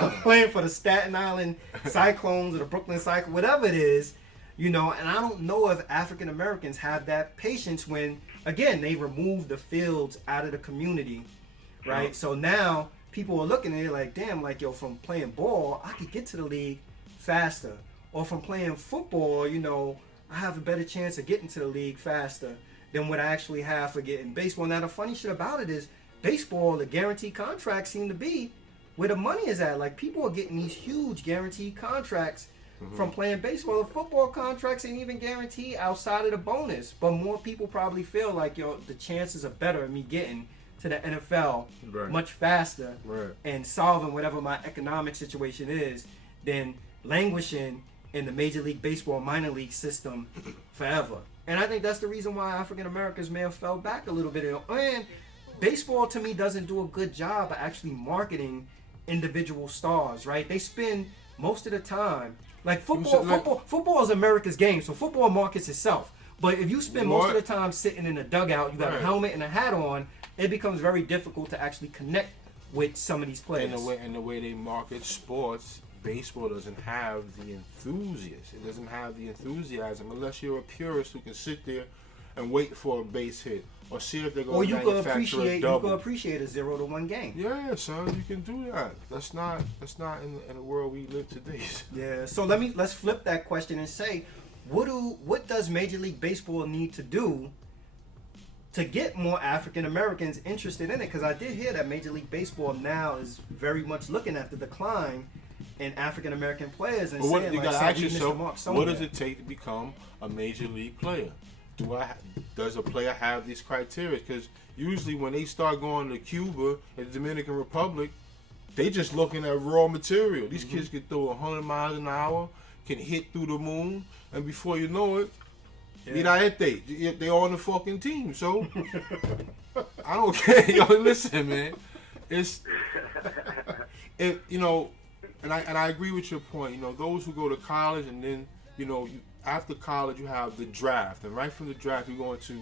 I'm playing for the Staten Island Cyclones or the Brooklyn Cyclones, whatever it is, you know. And I don't know if African Americans have that patience when, again, they remove the fields out of the community, right? So now people are looking at it like, damn, like yo, from playing ball, I could get to the league faster, or from playing football, you know, I have a better chance of getting to the league faster than what I actually have for getting baseball. Now the funny shit about it is, baseball, the guaranteed contracts seem to be where the money is at. Like people are getting these huge guaranteed contracts from playing baseball. The football contracts ain't even guaranteed outside of the bonus, but more people probably feel like, yo, the chances are better of me getting to the NFL Right. much faster Right. and solving whatever my economic situation is than languishing in the Major League Baseball minor league system forever. And I think that's the reason why African Americans may have fell back a little bit. And baseball, to me, doesn't do a good job of actually marketing individual stars, right? They spend most of the time, like football is America's game, so football markets itself. But if you spend most of the time sitting in a dugout, you got a Right. helmet and a hat on, it becomes very difficult to actually connect with some of these players. In the way they market sports, baseball doesn't have the enthusiast. It doesn't have the enthusiasm unless you're a purist who can sit there and wait for a base hit or see if they're Or going to you could manufacture a double. appreciate a 0-1 game. Yeah, son, you can do that. That's not in the world we live today. Yeah. So let's flip that question and say, what does Major League Baseball need to do to get more African Americans interested in it? Because I did hear that Major League Baseball now is very much looking at the decline in African American players and But what saying, you like, gotta so ask we missed the mark yourself, what does somewhere. it take to become a major league player? Does a player have these criteria? Because usually when they start going to Cuba and the Dominican Republic, they just looking at raw material. These kids can throw 100 miles an hour, can hit through the moon, and before you know it, they on the fucking team. So I don't care. Yo, listen, man. And I agree with your point. You know, those who go to college and then, you know, after college you have the draft, and right from the draft you go into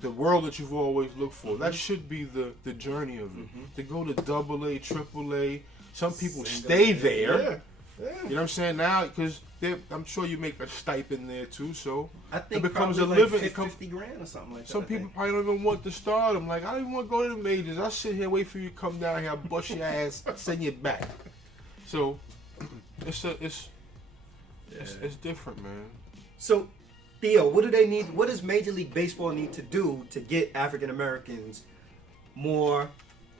the world that you've always looked for. That should be the journey of it. To go to AA, AAA. Some people stay there. Yeah. You know what I'm saying? Now, because I'm sure you make a stipend there too, so I think it becomes a probably like living. 50 grand or something like that. Some people probably don't even want to start. I'm like, I don't even want to go to the majors. I'll sit here, wait for you to come down here, I'll bust your ass, send you back. So it's different, man. So, Theo, what do they need? What does Major League Baseball need to do to get African Americans more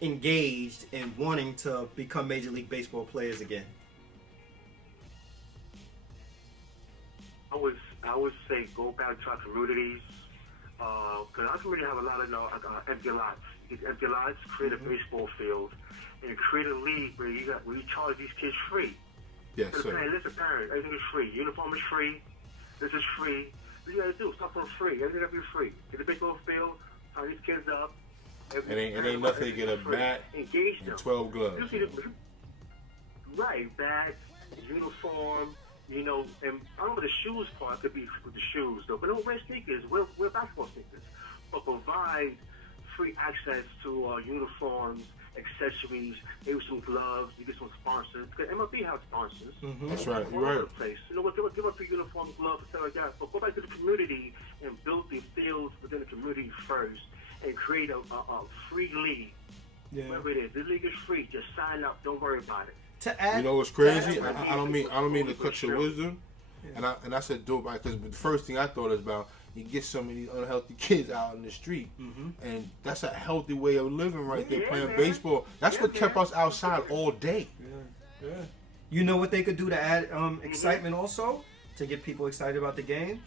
engaged in wanting to become Major League Baseball players again? I would say go back to our communities, because our community have a lot of empty lots. These empty lots, create a baseball field, and create a league where you charge these kids free. Yes, So sir. listen, parents, everything is free. Uniform is free. This is free. What you gotta do? Start for free. Everything gotta be free. Get a baseball field. Tie these kids up. It ain't nothing to get a bat Engage them. and 12 gloves. You see right, bats, uniform, you know, and I don't know the shoes part could be with the shoes though, but don't wear sneakers, wear basketball sneakers. But provide free access to uniforms, accessories, maybe some gloves, you get some sponsors. Because MLB has sponsors. That's right. All You're over right. the place. You know what? Give up your uniform, gloves, and stuff like that. But go back to the community and build the fields within the community first, and create a free league. Yeah. Whatever it is, the league is free. Just sign up. Don't worry about it. To add, You know what's crazy? to add- I don't mean to cut your wisdom, and I said do it because the first thing I thought is about you get some of these unhealthy kids out in the street, and that's a healthy way of living right there. Yeah, Playing man. baseball, that's Yeah, what kept man. us outside all day. Yeah. You know what they could do to add excitement also to get people excited about the game?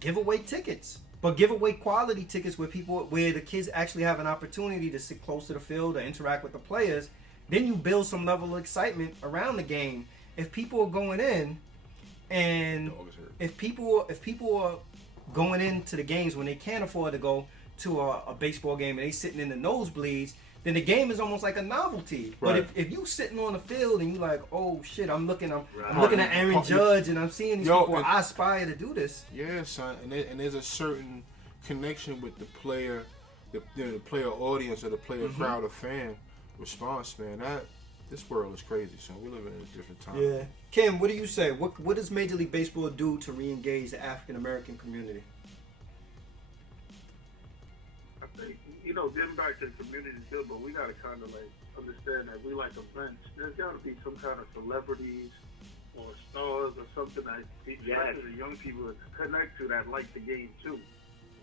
Give away tickets, but give away quality tickets where the kids actually have an opportunity to sit close to the field or interact with the players. Then you build some level of excitement around the game. If people are going in, and if people are going into the games when they can't afford to go to a baseball game and they sitting in the nosebleeds, then the game is almost like a novelty. Right. But if you sitting on the field and you like, oh shit, I'm looking at Aaron Right. Judge and I'm seeing these Yo, people, and- I aspire to do this. Yeah, son, and there's a certain connection with the player, the player audience or the player crowd or fan response, man. This world is crazy, son. We're living in a different time. Yeah. Kim, what do you say? What does Major League Baseball do to re-engage the African American community? I think, getting back to the community is good, but we got to kind of like understand that we like events. There's got to be some kind of celebrities or stars or something that especially the young people connect to that like the game too.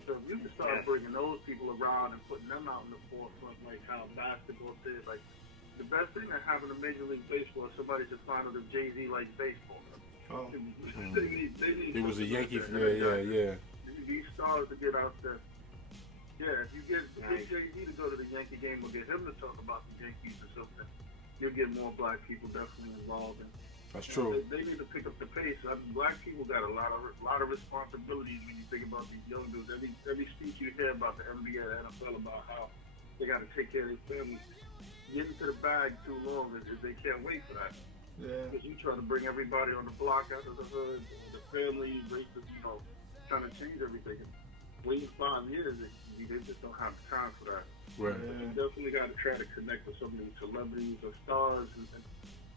So if you can start bringing those people around and putting them out in the forefront, like how basketball did, like the best thing that happened to Major League Baseball is somebody just found out if Jay-Z likes baseball. Oh. They need It was a Yankee. something like that. Yeah. These stars to get out there. Yeah, if you get Jay-Z to go to the Yankee game or get him to talk about the Yankees or something, you'll get more black people definitely involved. And That's true. They need to pick up the pace. I mean, black people got a lot of responsibilities when you think about these young dudes. Every speech you hear about the NBA and NFL about how they got to take care of their families. Getting to the bag too long is they can't wait for that. Yeah. Because you try to bring everybody on the block out of the hood, the family, races, trying to change everything. Waiting 5 years, they just don't have time for that. Right. You definitely got to try to connect with some of these celebrities or stars. And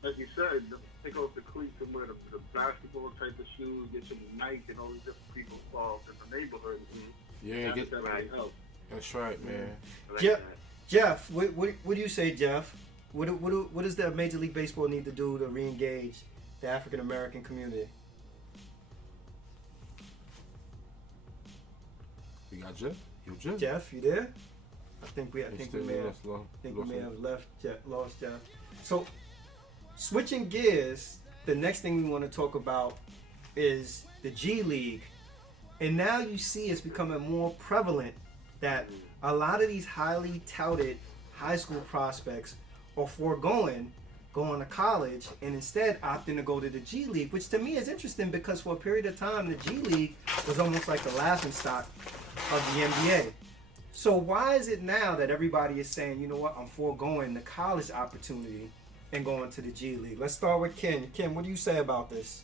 like you said, take off the cleats and wear the basketball type of shoes, get some Nike and all these different people involved in the neighborhood. Yeah, That definitely help. that's right, man. Jeff, what do you say, Jeff? What does the Major League Baseball need to do to re-engage the African American community? We got Jeff. You Jeff? Jeff, you there? I think we may have lost Jeff. So, switching gears, the next thing we want to talk about is the G League, and now you see it's becoming more prevalent that a lot of these highly touted high school prospects are foregoing going to college and instead opting to go to the G League, which to me is interesting because for a period of time the G League was almost like the laughingstock of the NBA. So why is it now that everybody is saying, you know what, I'm foregoing the college opportunity and going to the G League? Let's start with Ken. Ken, what do you say about this?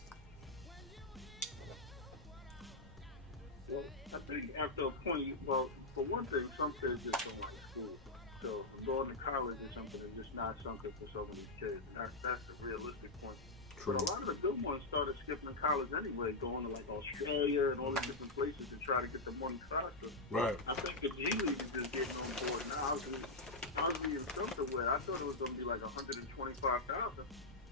Well, I think after a point, for one thing, some kids just don't like school. So going to college is something that's just not something for some of these kids. That's the realistic point. But a lot of the good ones started skipping college anyway, going to like Australia and all these different places to try to get the money faster. Right. I think the G League is just getting on board now. I was reading something where I thought it was going to be like $125,000.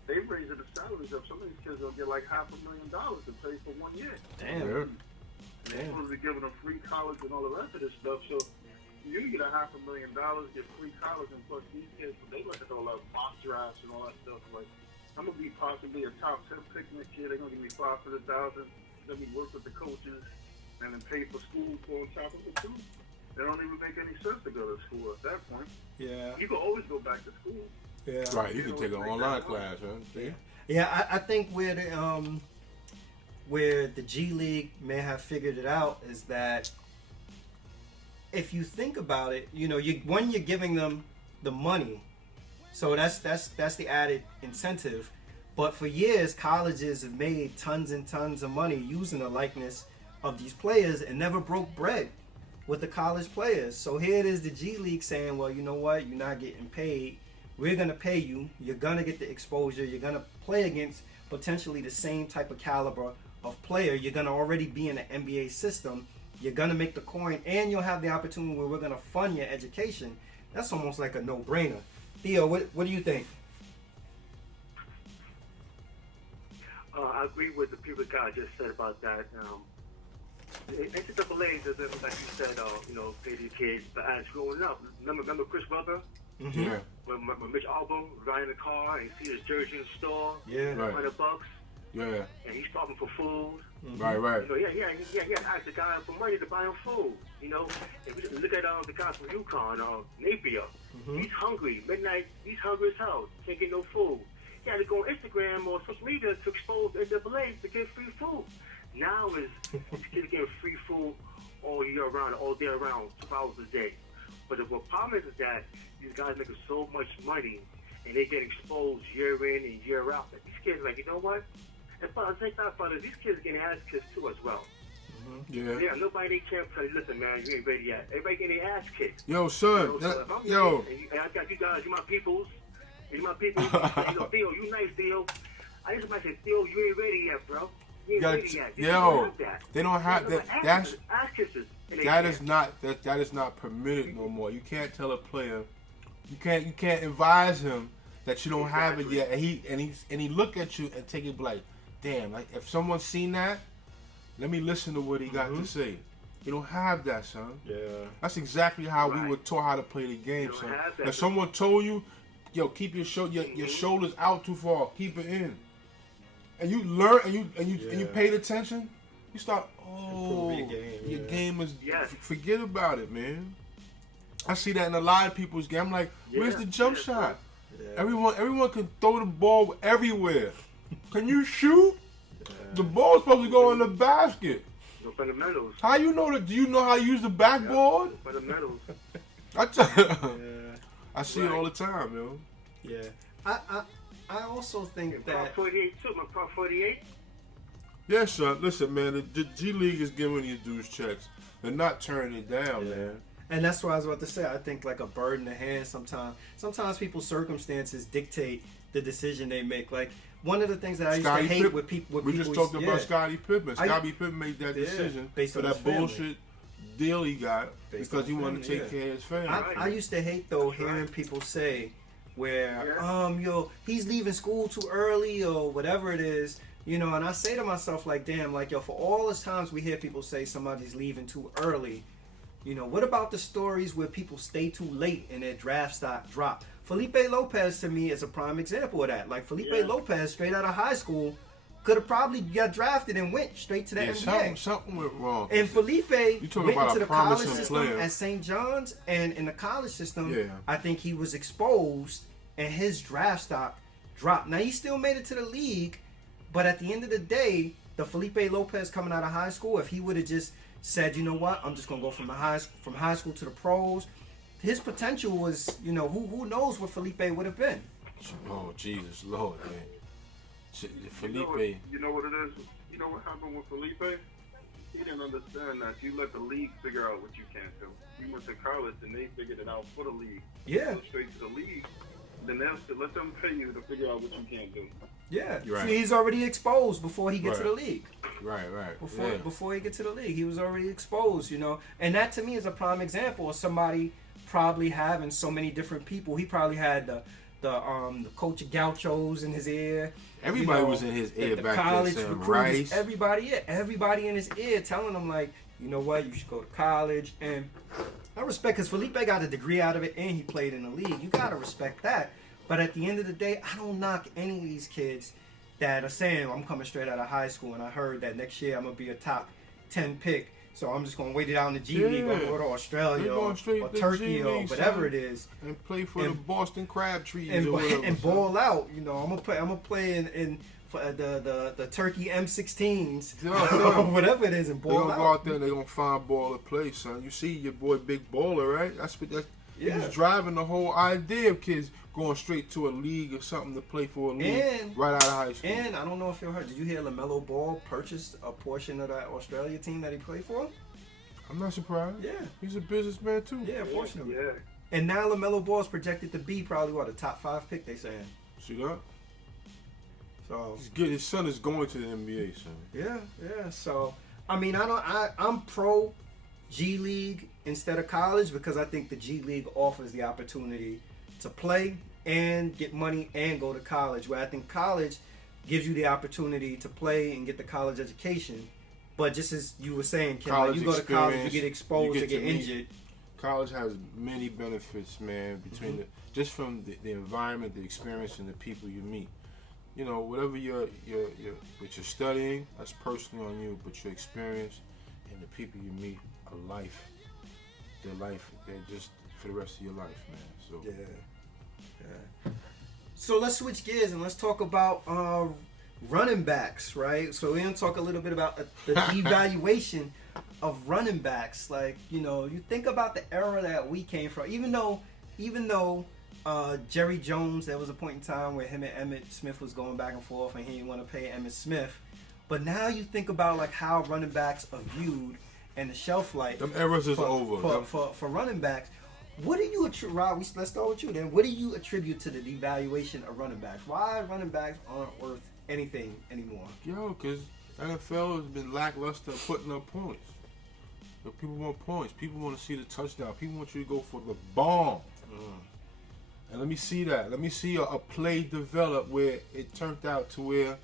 They raising the salaries up. Some of these kids will get like $500,000 to pay for 1 year. Damn. Yeah. And they're supposed to be giving them free college and all the rest of this stuff. So you get $500,000, get free college, and plus these kids, they look at all that mock drafts and all that stuff. Like, I'm gonna be possibly a top 10 pick next year. They're gonna give me $500,000. Let me work with the coaches and then pay for school for on top of it too. They don't even make any sense to go to school at that point. Yeah. You can always go back to school. Yeah. Right. You can take an online class, huh? Yeah, I think where the G League may have figured it out is that if you think about it, you're giving them the money, so that's the added incentive. But for years, colleges have made tons and tons of money using the likeness of these players and never broke bread. with the college players. So here it is, the G League saying, well, you know what, you're not getting paid. We're going to pay you. You're going to get the exposure. You're going to play against potentially the same type of caliber of player. You're going to already be in the NBA system. You're going to make the coin, and you'll have the opportunity where we're going to fund your education. That's almost like a no-brainer. Theo, what do you think? I agree with the people guy just said about that. NCAA doesn't, like you said, pay the kids. But as growing up, remember Chris Webber? Mm-hmm. Yeah. When Mitch Albom riding the car and see his jersey in the store, Yeah. Right. $100, Yeah. and he's stopping for food. Mm-hmm. Right. Ask the guy for money to buy him food. If you look at the guy from UConn, Napier, he's hungry. Midnight, he's hungry as hell. Can't get no food. He had to go on Instagram or social media to expose NCAA to get free food. Now these kids getting free food all year round, all day around, 2 hours a day. But the problem is that these guys making so much money and they get exposed year in and year out. But these kids are like, you know what? And but take that, brother, these kids are getting ass kicked too as well. Yeah. Nobody can't tell you, listen, man, you ain't ready yet. Everybody getting their ass kicked. Yo, son. So if I'm Yo. and I got you guys, you my peoples. You my people. Theo, you nice, Theo. I just might say, Theo, you ain't ready yet, bro. You ain't ready yet. They don't have that. That's ass kisses. that is not permitted no more. You can't tell a player. You can't advise him that you don't have it yet, and he look at you and take it like, damn. Like if someone's seen that, let me listen to what he got to say. You don't have that, son. Yeah. That's exactly how we were taught how to play the game, son. If someone told you, yo, keep your shoulders out too far, keep it in, and you learn and you paid attention, you start. Oh, your game is. Forget about it, man. I see that in a lot of people's game. I'm like, where's the jump shot? Yeah. Everyone can throw the ball everywhere. Can you shoot? The ball's supposed to go in the basket. The fundamentals. How you know that? Do you know how to use the backboard? The fundamentals. I see it all the time, yo. Yeah. I also think that. Prop 48 too. My Prop 48. Yeah, son. Listen, man. The G League is giving these dudes checks. They're not turning it down, man. And that's what I was about to say. I think like a bird in the hand sometimes. Sometimes people's circumstances dictate the decision they make. Like one of the things that I used to hate with people. We just talked about Scottie Pippen. Scottie Pippen made that decision based for on that his family. bullshit deal he got because he wanted to take care of his family. I used to hate though hearing people say where he's leaving school too early or whatever it is. And I say to myself like, damn, like for all those times we hear people say somebody's leaving too early. What about the stories where people stay too late and their draft stock drop? Felipe Lopez, to me, is a prime example of that. Like, Felipe Lopez, straight out of high school, could have probably got drafted and went straight to the NBA. Something went wrong. And Felipe went into the college system player at St. John's, and in the college system, I think he was exposed, and his draft stock dropped. Now, he still made it to the league, but at the end of the day, the Felipe Lopez coming out of high school, if he would have just said, you know what, I'm just gonna go from high school to the pros. His potential was, who knows what Felipe would have been. Oh Jesus Lord, man. Felipe. You know what it is? You know what happened with Felipe? He didn't understand that you let the league figure out what you can't do. You went to college and they figured it out for the league. Yeah. Go straight to the league. Then they'll let them pay you to figure out what you can't do. Yeah. Right. See, he's already exposed before he gets to the league. Right. Before he gets to the league, he was already exposed, And that to me is a prime example of somebody probably having so many different people. He probably had the coach of Gauchos in his ear. Everybody was in his ear back college then. Recruiters, everybody in his ear telling him like, you know what, you should go to college. And I respect, because Felipe got a degree out of it and he played in the league. You gotta respect that. But at the end of the day, I don't knock any of these kids that are saying, I'm coming straight out of high school and I heard that next year I'm going to be a top 10 pick. So I'm just going to wait it out in the G League or go to Australia or Turkey or whatever it is. And play for the Boston Crabtrees and ball out. I'm going to play in the Turkey M16s or whatever it is and ball out. They're going to go out there and they're going to find ball to play, son. You see your boy Big Baller, right? He was driving the whole idea of kids going straight to a league or something to play for a league right out of high school. And I don't know if you heard, did you hear LaMelo Ball purchased a portion of that Australia team that he played for? I'm not surprised. Yeah. He's a businessman too. Yeah, fortunately. Yeah. And now LaMelo Ball is projected to be probably what, a top 5 pick, they saying. See that? So He's good. His son is going to the NBA, son. yeah. So I mean, I'm pro G League instead of college because I think the G League offers the opportunity to play and get money and go to college. Where I think college gives you the opportunity to play and get the college education. But just as you were saying, Ken, like you go to college, you get exposed, you get injured. College has many benefits, man, between just from the environment, the experience, and the people you meet. You know, whatever what you're studying, that's personally on you, but your experience and the people you meet are life. They're just for the rest of your life, man. So Yeah. So let's switch gears and let's talk about running backs, right? So we're gonna talk a little bit about the devaluation of running backs. Like, you know, you think about the era that we came from. Even though Jerry Jones, there was a point in time where him and Emmitt Smith was going back and forth, and he didn't want to pay Emmitt Smith. But now you think about like how running backs are viewed and the shelf life. them eras is over. For running backs. What do you attribute, Rob? Let's start with you then. What do you attribute to the devaluation of running backs? Why running backs aren't worth anything anymore? Yo, because NFL has been lackluster at putting up points. Yo, people want points. People want to see the touchdown. People want you to go for the bomb. And let me see that. Let me see a play develop where it turned out to where,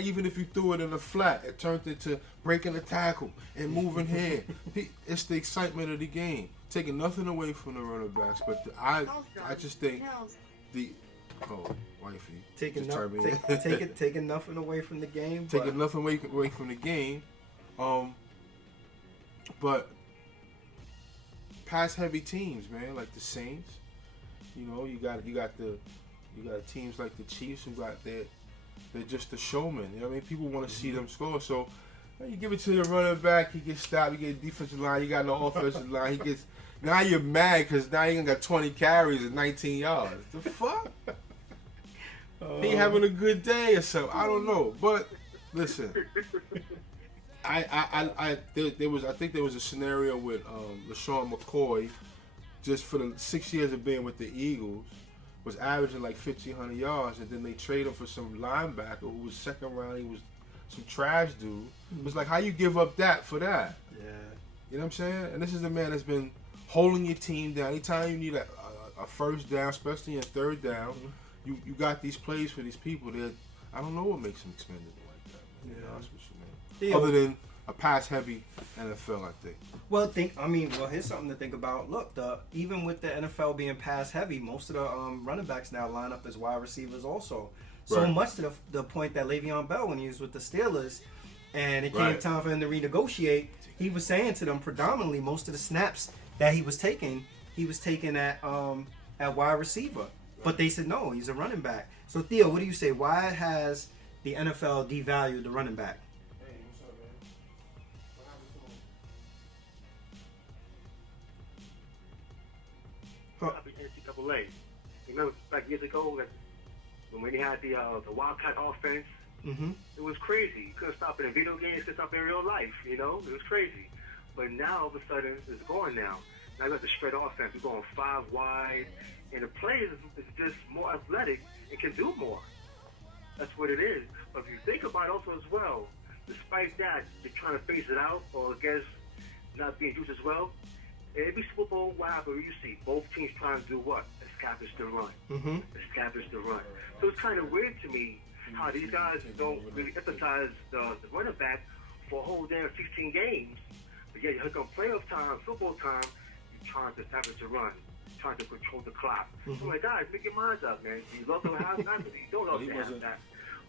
even if you threw it in the flat, it turned into breaking a tackle and moving here. It's the excitement of the game. Taking nothing away from the running backs, but I just think wifey. Taking nothing away from the game. Taking nothing away from the game. But pass heavy teams, man, like the Saints. You know, you got teams like the Chiefs who they're just the showmen. You know what I mean? People want to see them score. So you give it to the running back, he gets stopped. You get defensive line, you got no offensive line. Now you're mad because now you got 20 carries and 19 yards. The fuck? He having a good day or something. I don't know. But listen, I think there was a scenario with LaShawn McCoy, just for the 6 years of being with the Eagles, was averaging like 1,500 yards, and then they trade him for some linebacker who was second round. He was some trash dude. It was like, how you give up that for that? Yeah. You know what I'm saying? And this is a man that's been holding your team down. Anytime you need a first down, especially a third down, you got these plays for these people that I don't know what makes them expendable like that, man. To be honest with you, man. Other than a pass-heavy NFL, I think. Well, here's something to think about. Look, even with the NFL being pass-heavy, most of the running backs now line up as wide receivers also. So Right. much to the point that Le'Veon Bell, when he was with the Steelers, and it came time for him to renegotiate, he was saying to them predominantly most of the snaps that he was taking at wide receiver. But they said, no, he's a running back. So, Theo, what do you say? Why has the NFL devalued the running back? Hey, what's up, man? What happened to him? NCAA. Remember back years ago when they had the Wildcat offense? Mm-hmm. It was crazy. You couldn't stop it in video games, couldn't stop it in real life, you know? It was crazy. But now, all of a sudden, it's going now. Now you got the straight offense. We're going 5 wide, and the players is just more athletic and can do more. That's what it is. But if you think about it also as well, despite that, they're trying to phase it out, or I guess not being used as well. Every Super Bowl, what happens? You see both teams trying to do what? Establish the run. Mm-hmm. Establish the run. So it's kind of weird to me how these guys don't really emphasize the running back for a whole damn 16 games. But yet, you hook on playoff time, football time, you're trying to establish a run, trying to control the clock. Mm-hmm. I'm like, guys, make your minds up, man. Do you love to have that? You don't love to have that.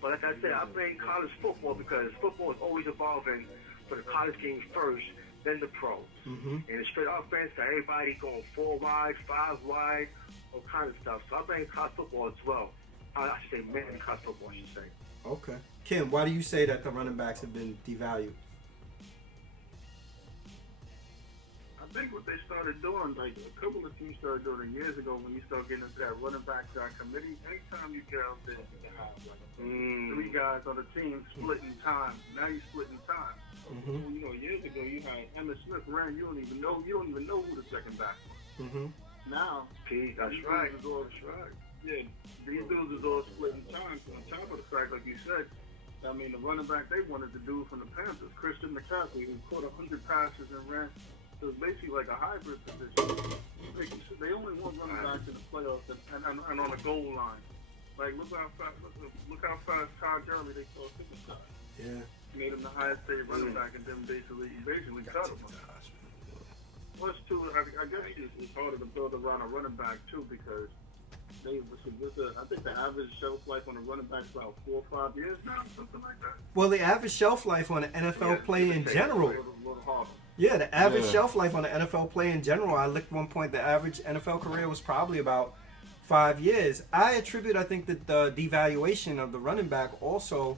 But like I said, I play college football because football is always evolving for the college game first, then the pros. Mm-hmm. And the straight offense, got everybody going 4 wide, 5 wide, all kinds of stuff. So I play college football as well. I should say mainly college football, I should say. Okay. Kim, why do you say that the running backs have been devalued? I think what they started doing, like a couple of teams started doing it years ago when you start getting into that running back committee. Anytime you get out there, you can have like 3 guys on the team splitting time. Now you're splitting time. You know, years ago you had Emmitt Smith ran. You don't even know who the second back was. Now, That's right. Yeah, these dudes is all splitting time. So on top of the fact, like you said, I mean, the running back they wanted to do from the Panthers, Christian McCaffrey, who caught 100 passes and ran. So it's basically like a hybrid position. They only want running backs in the playoffs and on the goal line. Like, look how fast Todd Gurley they saw superstar. Yeah. Made him the highest paid running back, and then basically cut him. Plus, too, I guess it's harder to build around a running back too because I think the average shelf life on a running back is about 4 or 5 years now, something like that. Well, the average shelf life on an NFL play in general. A little harder. Yeah, the average shelf life on an NFL play in general. I looked at one point. The average NFL career was probably about 5 years. I attribute, I think, that the devaluation of the running back also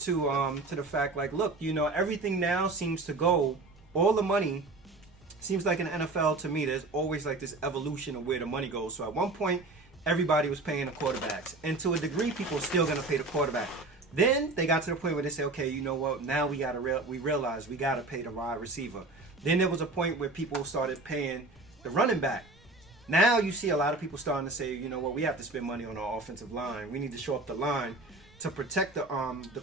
to the fact, like, look, you know, everything now seems to go, all the money seems like in the NFL, to me, there's always like this evolution of where the money goes. So at one point, everybody was paying the quarterbacks, and to a degree, people are still going to pay the quarterback. Then they got to the point where they say, okay, you know what? Now we realize we got to pay the wide receiver. Then there was a point where people started paying the running back. Now you see a lot of people starting to say, you know what? We have to spend money on our offensive line. We need to show up the line to protect the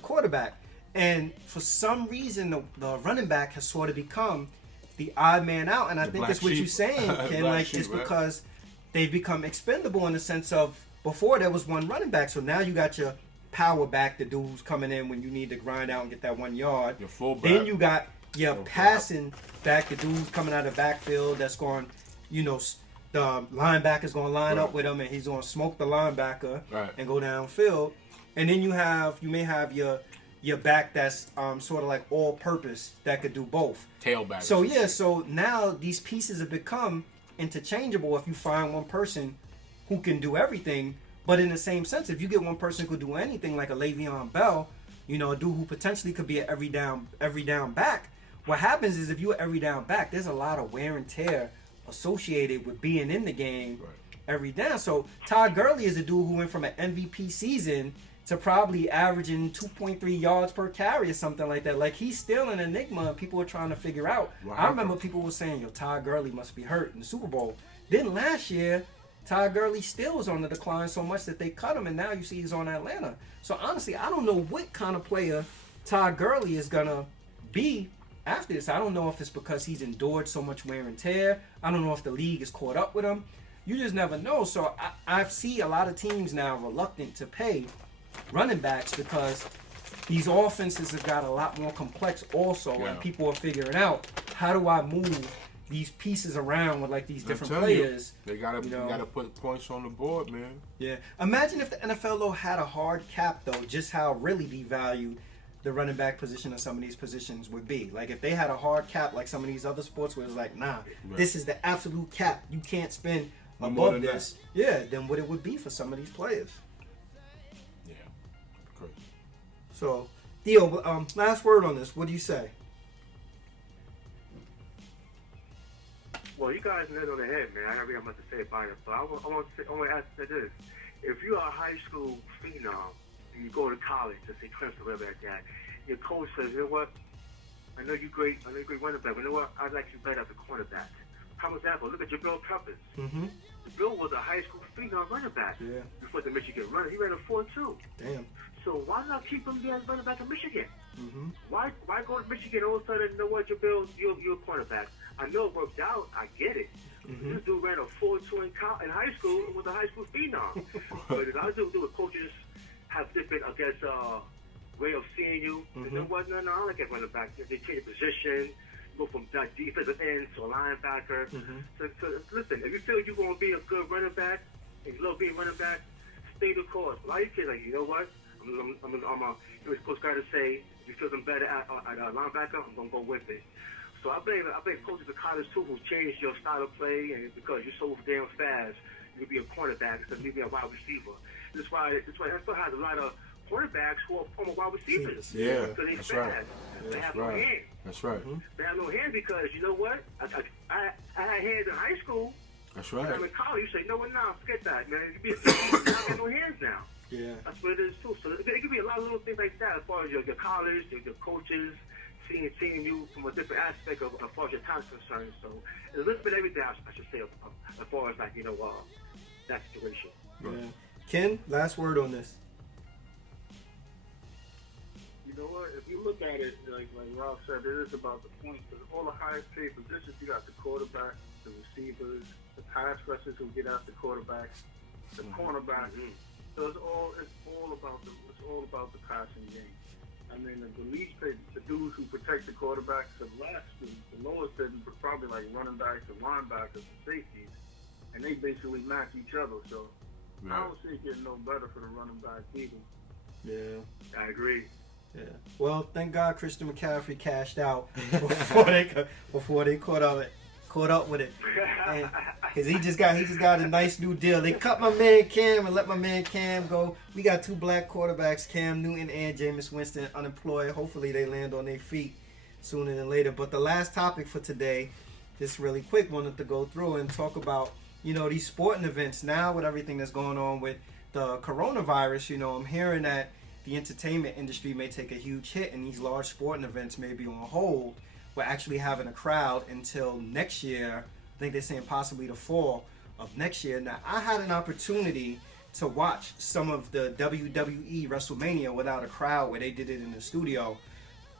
quarterback. And for some reason, the running back has sort of become the odd man out. And I think that's what you're saying, Ken. Like, it's because they've become expendable in the sense of before there was one running back. So now you got your power back, the dude who's coming in when you need to grind out and get that 1 yard. Your fullback. Then you got your passing back, the dude who's coming out of the backfield that's going, you know, the linebacker's going to line up with him and he's going to smoke the linebacker and go downfield. And then you may have your back that's sort of like all-purpose that could do both. Tailback. So yeah, so now these pieces have become interchangeable if you find one person who can do everything. But in the same sense, if you get one person who could do anything like a Le'Veon Bell, you know, a dude who potentially could be an every down back, what happens is if you're every down back, there's a lot of wear and tear associated with being in the game every down. So Todd Gurley is a dude who went from an MVP season to probably averaging 2.3 yards per carry or something like that. Like, he's still an enigma and people are trying to figure out. I remember people were saying, yo, Todd Gurley must be hurt in the Super Bowl. Then last year, Todd Gurley still was on the decline so much that they cut him, and now you see he's on Atlanta. So honestly, I don't know what kind of player Todd Gurley is going to be after this. I don't know if it's because he's endured so much wear and tear. I don't know if the league is caught up with him. You just never know. So I see a lot of teams now reluctant to pay running backs because these offenses have got a lot more complex also, and people are figuring out, how do I move these pieces around with like these different players? You gotta put points on the board, man. Yeah. Imagine if the NFL though had a hard cap though, just how really devalued the running back position of some of these positions would be. Like if they had a hard cap like some of these other sports where it's like, nah, this is the absolute cap. You can't spend above this. Yeah, then what it would be for some of these players. Yeah. Crazy. So, Theo, last word on this. What do you say? Well, you guys hit on the head, man. I got really much to say about it, but I want to ask you this: if you are a high school phenom and you go to college, let's say Clemson, whatever like that, your coach says, you know what? I know you're great. I know you're great running back. But you know what? I'd like you better as a cornerback. Prime example: look at Jabril Peppers. Jabril was a high school phenom running back before the Michigan runner. He ran a 4.2. Damn. So why not keep him there as running back in Michigan? Why go to Michigan all of a sudden? You know what, Jabril? You're a cornerback. I know it worked out. I get it. This dude ran a 4.2 in high school. It was a high school phenom. But a lot of do with coaches have different, I guess, way of seeing you. You know what? No, I like that running back. They change the position, go from defensive end to a linebacker. So listen, if you feel you're going to be a good running back and you love being running back, stay the course. A lot of you kids like, you know what? I'm a coach got to say, if you feel them better at linebacker, I'm going to go with it. So I blame coaches of college too who changed your style of play, and because you're so damn fast, you can be a cornerback instead of being a wide receiver. That's why NFL has a lot of cornerbacks who are former wide receivers. Yeah, because they're that's fast. right. They have no hands. That's right. They have no hands because you know what? I had hands in high school. That's right. When I'm in college, you say, no, nah, forget that, man. You be I got no hands now. Yeah. That's what it is too. So it could be a lot of little things like that as far as your college, your coaches, seeing you from a different aspect of as far as your talent's concerned. So it's a little bit of everything I should say as far as like that situation. Yeah. Ken, last word on this. You know what? If you look at it, like Ralph said, it is about the points. Because all the highest paid positions, you got the quarterback, the receivers, the pass rushers who get after quarterbacks, the cornerbacks. So it's all about the passing game. I mean, the least paid, the dudes who protect the quarterbacks, the lowest paid are probably like running backs and linebackers and safeties, and they basically match each other. So I don't see it getting no better for the running back either. Yeah, I agree. yeah. Well, thank God Christian McCaffrey cashed out before they caught up with it, because he just got a nice new deal. They cut my man Cam and let my man Cam go. We got 2 black quarterbacks, Cam Newton and Jameis Winston, unemployed. Hopefully they land on their feet sooner than later. But the last topic for today, just really quick, wanted to go through and talk about, these sporting events now with everything that's going on with the coronavirus. I'm hearing that the entertainment industry may take a huge hit and these large sporting events may be on hold. We're actually having a crowd until next year. I think they're saying possibly the fall of next year. Now, I had an opportunity to watch some of the WWE WrestleMania without a crowd where they did it in the studio,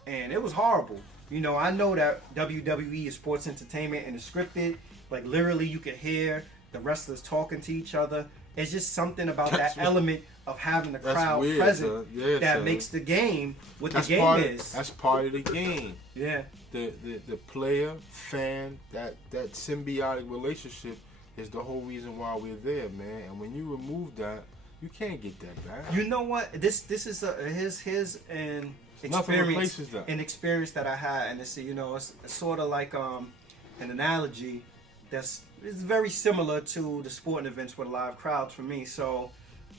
and it was horrible. I know that WWE is sports entertainment and it's scripted. Like, literally, you could hear the wrestlers talking to each other. It's just something about that element of having the crowd present that makes the game what the game is. That's part of the game. Yeah. The player, fan, that symbiotic relationship is the whole reason why we're there, man. And when you remove that, you can't get that back. You know what? This is his an experience that I had, and it's sort of like an analogy it's very similar to the sporting events with live crowds for me. So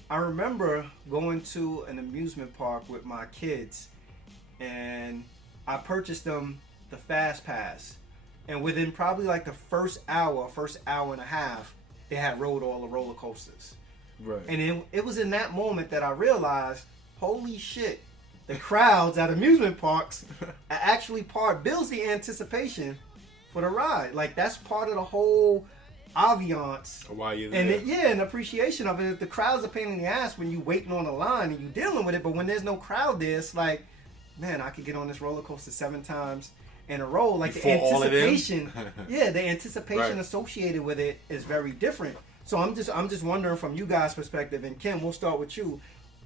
I remember going to an amusement park with my kids, and I purchased them the Fast Pass. And within probably like the first hour and a half, they had rode all the roller coasters. Right. And it was in that moment that I realized, holy shit, the crowds at amusement parks are actually builds the anticipation for the ride. Like, that's part of the whole ambiance. Why you're there. And and appreciation of it. The crowd's a pain in the ass when you waiting on a line and you dealing with it, but when there's no crowd there, it's like, man, I could get on this roller coaster 7 times in a row. Like, before the anticipation, the anticipation right. associated with it is very different. So I'm just wondering from you guys' perspective, and Kim, we'll start with you.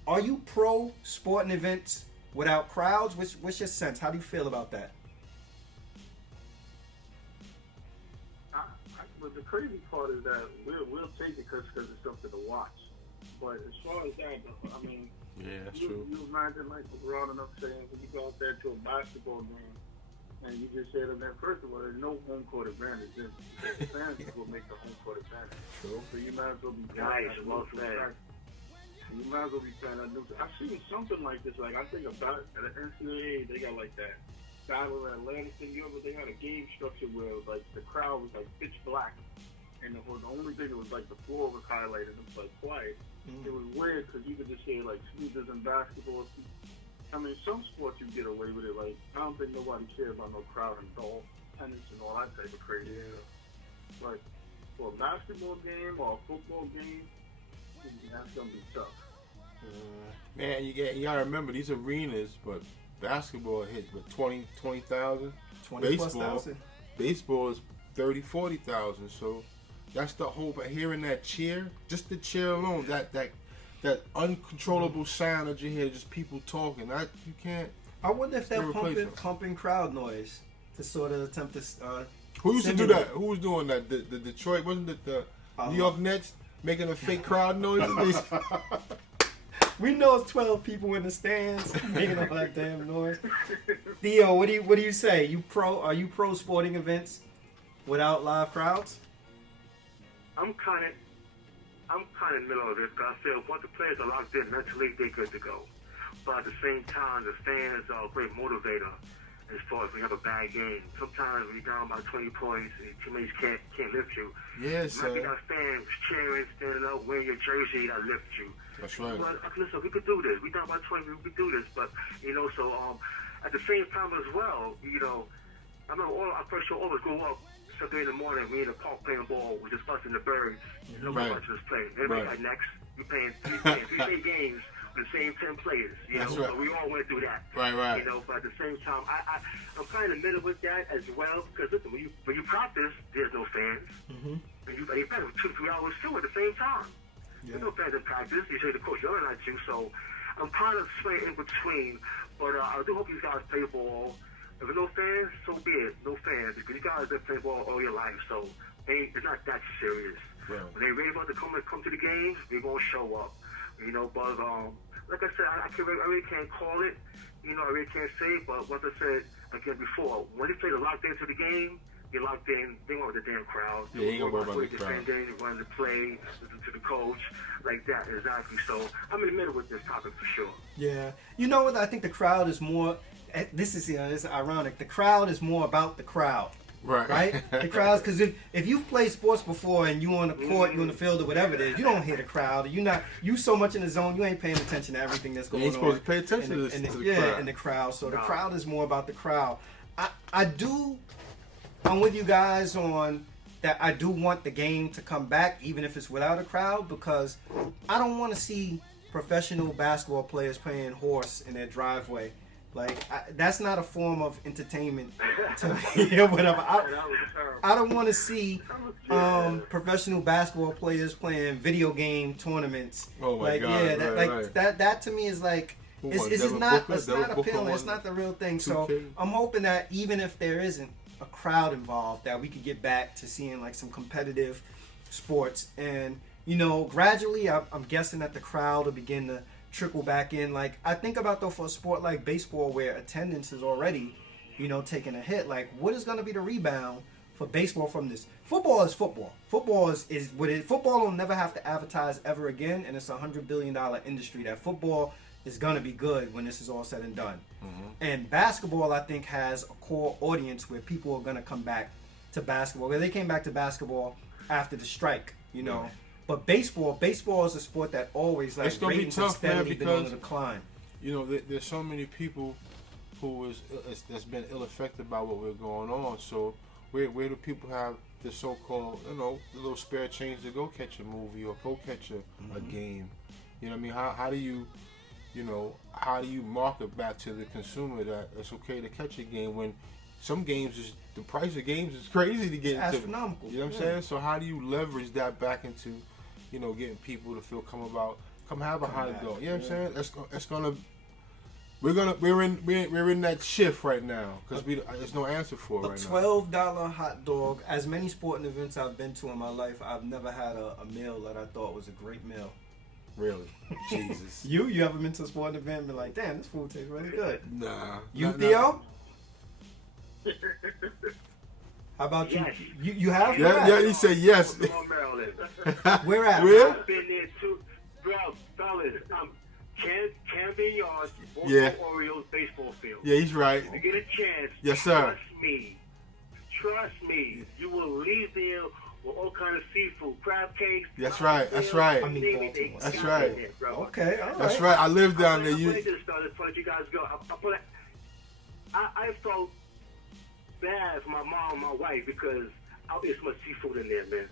Are you pro sporting events without crowds? What's your sense? How do you feel about that? But the crazy part is that we'll take it because it's something to watch. But as far as that, I mean, that's you true. You imagine like what Ron enough saying when you go out there to a basketball game and you just said that first of all, there's no home court advantage. The fans will make the home court advantage. True. So you might as well be nice, well said. You might as well be playing that neutral. I've seen something like this. Like, I think about at the NCAA, they got like that Battle of Atlantis thing. They had a game structure where it was like the crowd was like pitch black, and the only thing was like the floor was highlighted. It was like quiet. It was weird because you could just hear like sneakers and basketball. I mean, some sports you get away with it. Like, I don't think nobody cares about no crowd and golf, tennis, and all that type of crazy stuff. But for a basketball game or a football game, that's gonna be tough. Man, you gotta remember these arenas, but basketball hit with 20,000. 20 plus thousand. Baseball is 30, 40,000. So that's the whole. But hearing that cheer, just the cheer alone, that uncontrollable sound that you hear, just people talking. You can't. I wonder if they're pumping crowd noise to sort of attempt to. Who used to do that? Who was doing that? The Detroit, wasn't it the New York Nets making a fake crowd noise? We know it's 12 people in the stands making all that damn noise. Theo, what do you say? Are you pro sporting events without live crowds? I'm kind of in the middle of this, because I feel once the players are locked in mentally, they're good to go. But at the same time, the fans are a great motivator as far as we have a bad game. Sometimes we're down by 20 points and teammates can't lift you. Yes, sir. You got fans cheering, standing up, wearing your jersey that lift you. That's right. Well, listen, we could do this. We down by 20, we could do this. But, so at the same time as well, you know, I remember our first show always grew up 7 in the morning, we in the park playing ball, we just us and the birds. Nobody else just playing. Everybody got next. We playing three games with the same 10 players. You know, so we all went through that. Right. You know, but at the same time, I'm kind of in the middle with that as well, because listen, when you practice, there's no fans. Mm-hmm. And you practice 2-3 hours too at the same time. Yeah. There's no fans in practice. You say the coach yelling at you, so I'm kind of swaying in between. But I do hope these guys play ball. If there's no fans, so be it. No fans, because you guys have played ball all your life, so it's not that serious. Right. When they're ready about to come to the games, they're gonna show up. You know, but like I said, I really can't call it. You know, I really can't say it. But what I said again before, when they play the locked into the game, you're locked in. They want the damn crowd. Yeah, you ain't gonna worry about the crowd. Defending, run the play, listen to the coach, like that. Exactly. So I'm in the middle with this topic for sure. Yeah. You know what? I think the crowd is more. This is it's ironic. The crowd is more about the crowd. Right? The crowds, because if you've played sports before and you on the court, you on the field or whatever it is, you don't hear the crowd. You so much in the zone, you ain't paying attention to everything that's going on. You ain't supposed to pay attention to the crowd. In the crowd. So the crowd is more about the crowd. I'm with you guys on that. I do want the game to come back, even if it's without a crowd, because I don't want to see professional basketball players playing horse in their driveway. Like, that's not a form of entertainment to me or whatever. I don't want to see professional basketball players playing video game tournaments. Oh my God! That to me is like it's not appealing. It's not the real thing. So I'm hoping that even if there isn't a crowd involved, that we could get back to seeing like some competitive sports, and you know, gradually I'm guessing that the crowd will begin to trickle back in. Like, I think about though, for a sport like baseball where attendance is already, you know, taking a hit, like what is going to be the rebound for baseball from this? Football is football. Football is what it. Football will never have to advertise ever again, and it's a $100 billion industry. That football is going to be good when this is all said and done. Mm-hmm. And basketball, I think, has a core audience where people are going to come back to basketball. Where they came back to basketball after the strike, you know. But baseball is a sport that always, like, it's gonna be tough, man, been on the decline. You know, there's so many people that's been ill affected by what we're going on. So where do people have the so-called, you know, the little spare change to go catch a movie or go catch a game? You know what I mean? How do you, you know, how do you market back to the consumer that it's okay to catch a game when some games is, the price of games is crazy to get into? Astronomical. You know what I'm saying? So how do you leverage that back into, you know, getting people to feel come have a hot dog? You know what I'm saying? It's gonna we're in that shift right now because there's no answer for it right now. A $12 hot dog. As many sporting events I've been to in my life, I've never had a meal that I thought was a great meal. Really? Jesus. You ever been to a sporting event and been like, damn, this food tastes really good? Nah. Theo? How about yes. you have? Yeah, you say yes. Where at? Where? I've been there too. Bro, fellas, Camden Yards, Orioles baseball field. Yeah, he's right. If you get a chance, yes, sir. Trust me, you will leave there with all kind of seafood, crab cakes. That's right. That's right. I mean, Baltimore. That's right. There, okay, all right. That's right. I live down there. You guys go. I felt bad for my mom and my wife because I'll be so much seafood in there, man.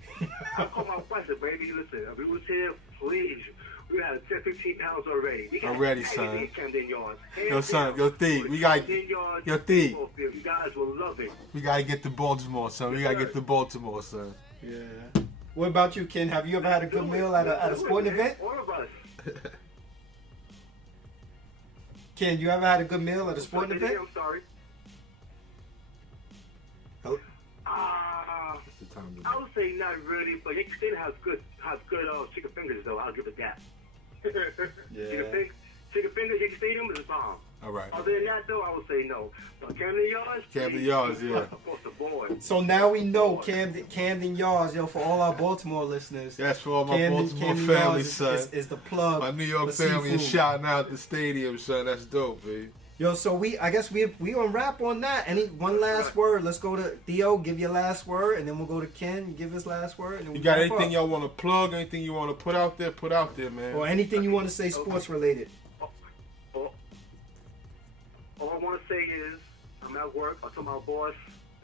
I called my wife and said, baby, listen, if we was here, please. We had 10, 15 pounds already. Already, son. Camden Yards. Yo, son, yo, Theo. We got, yo, Theo. You guys will love it. We gotta get to Baltimore, son. We gotta get to Baltimore, son. Yeah. What about you, Ken? Have you ever had a good meal at a sporting event? All of us. Ken, you ever had a good meal at a sporting event? I'm sorry. I would say not really, but Yankee Stadium has good chicken fingers though. I'll give it that. Yeah. Chicken fingers, Yankee Stadium is a bomb. All right. Other than that though, I would say no. But Camden Yards. Camden Yards, yeah. Across the board. So now we know Camden Yards, yo, for all our Baltimore listeners. That's for all my Baltimore family, son. Is the plug. My New York family is shouting out the stadium, son. That's dope, baby. Yo, so I guess we gonna wrap on that. One last word? Let's go to Theo. Give your last word, and then we'll go to Ken. Give his last word. And then you got anything y'all want to plug? Anything you want to put out there? Put out there, man. Or anything you want to say sports related. All I want to say is, I'm at work. I told my boss,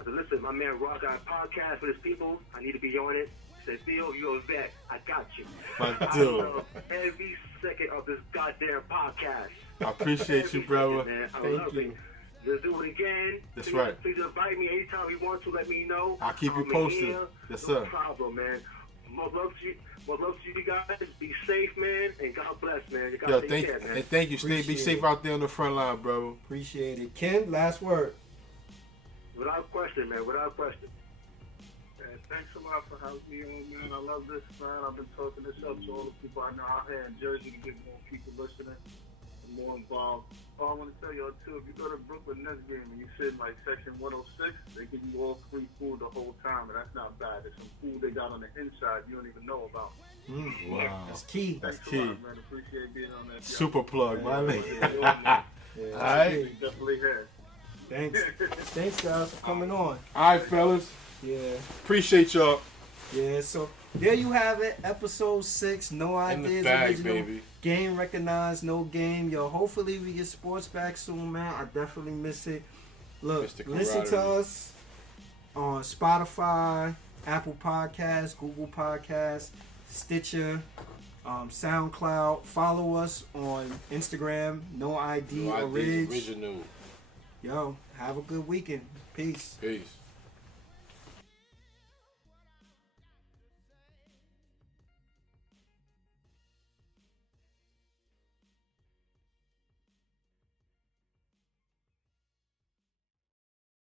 I said, listen, my man Raw got a podcast for his people. I need to be on it. He said, Theo, you're a vet. I got you. My I dude. love every second of this goddamn podcast. I appreciate you, brother. Second, man. I Thank love you. it. Let's do it again. That's please, right. Please invite me anytime you want to. Let me know. I'll keep you I'm posted. here. Yes, No sir. problem, man. More love to you. More love to you guys. Be safe, man. And God bless, man. You Yo, gotta take thank care, man. and thank you. Stay, be Appreciate safe it. out there on the front line, brother. Appreciate it. Ken, last word. Without question, man. Without question. Man, thanks a lot for having me on, man. I love this, man. I've been talking this up to all the people I know out here in Jersey to get more people listening and more involved. Oh, I want to tell y'all, too, if you go to Brooklyn Nets game and you sit in, like, section 106, they give you all free food the whole time, and that's not bad. There's some food they got on the inside you don't even know about. Wow. That's key. Thanks key. a lot, man. Appreciate being on that. Super plug, my man. Yeah, All right. Definitely here. Thanks. Thanks, guys, for coming on. All right, fellas. Yeah. Appreciate y'all. Yeah, so there you have it. Episode 6. No In the ideas. bag, Original. baby. Game recognized, no game. Yo, hopefully we get sports back soon, man. I definitely miss it. Look, Miss the listen to camaraderie. us on Spotify, Apple Podcasts, Google Podcasts, Stitcher, SoundCloud. Follow us on Instagram, No ID No ideas Orig. original. Yo, have a good weekend. Peace. Peace.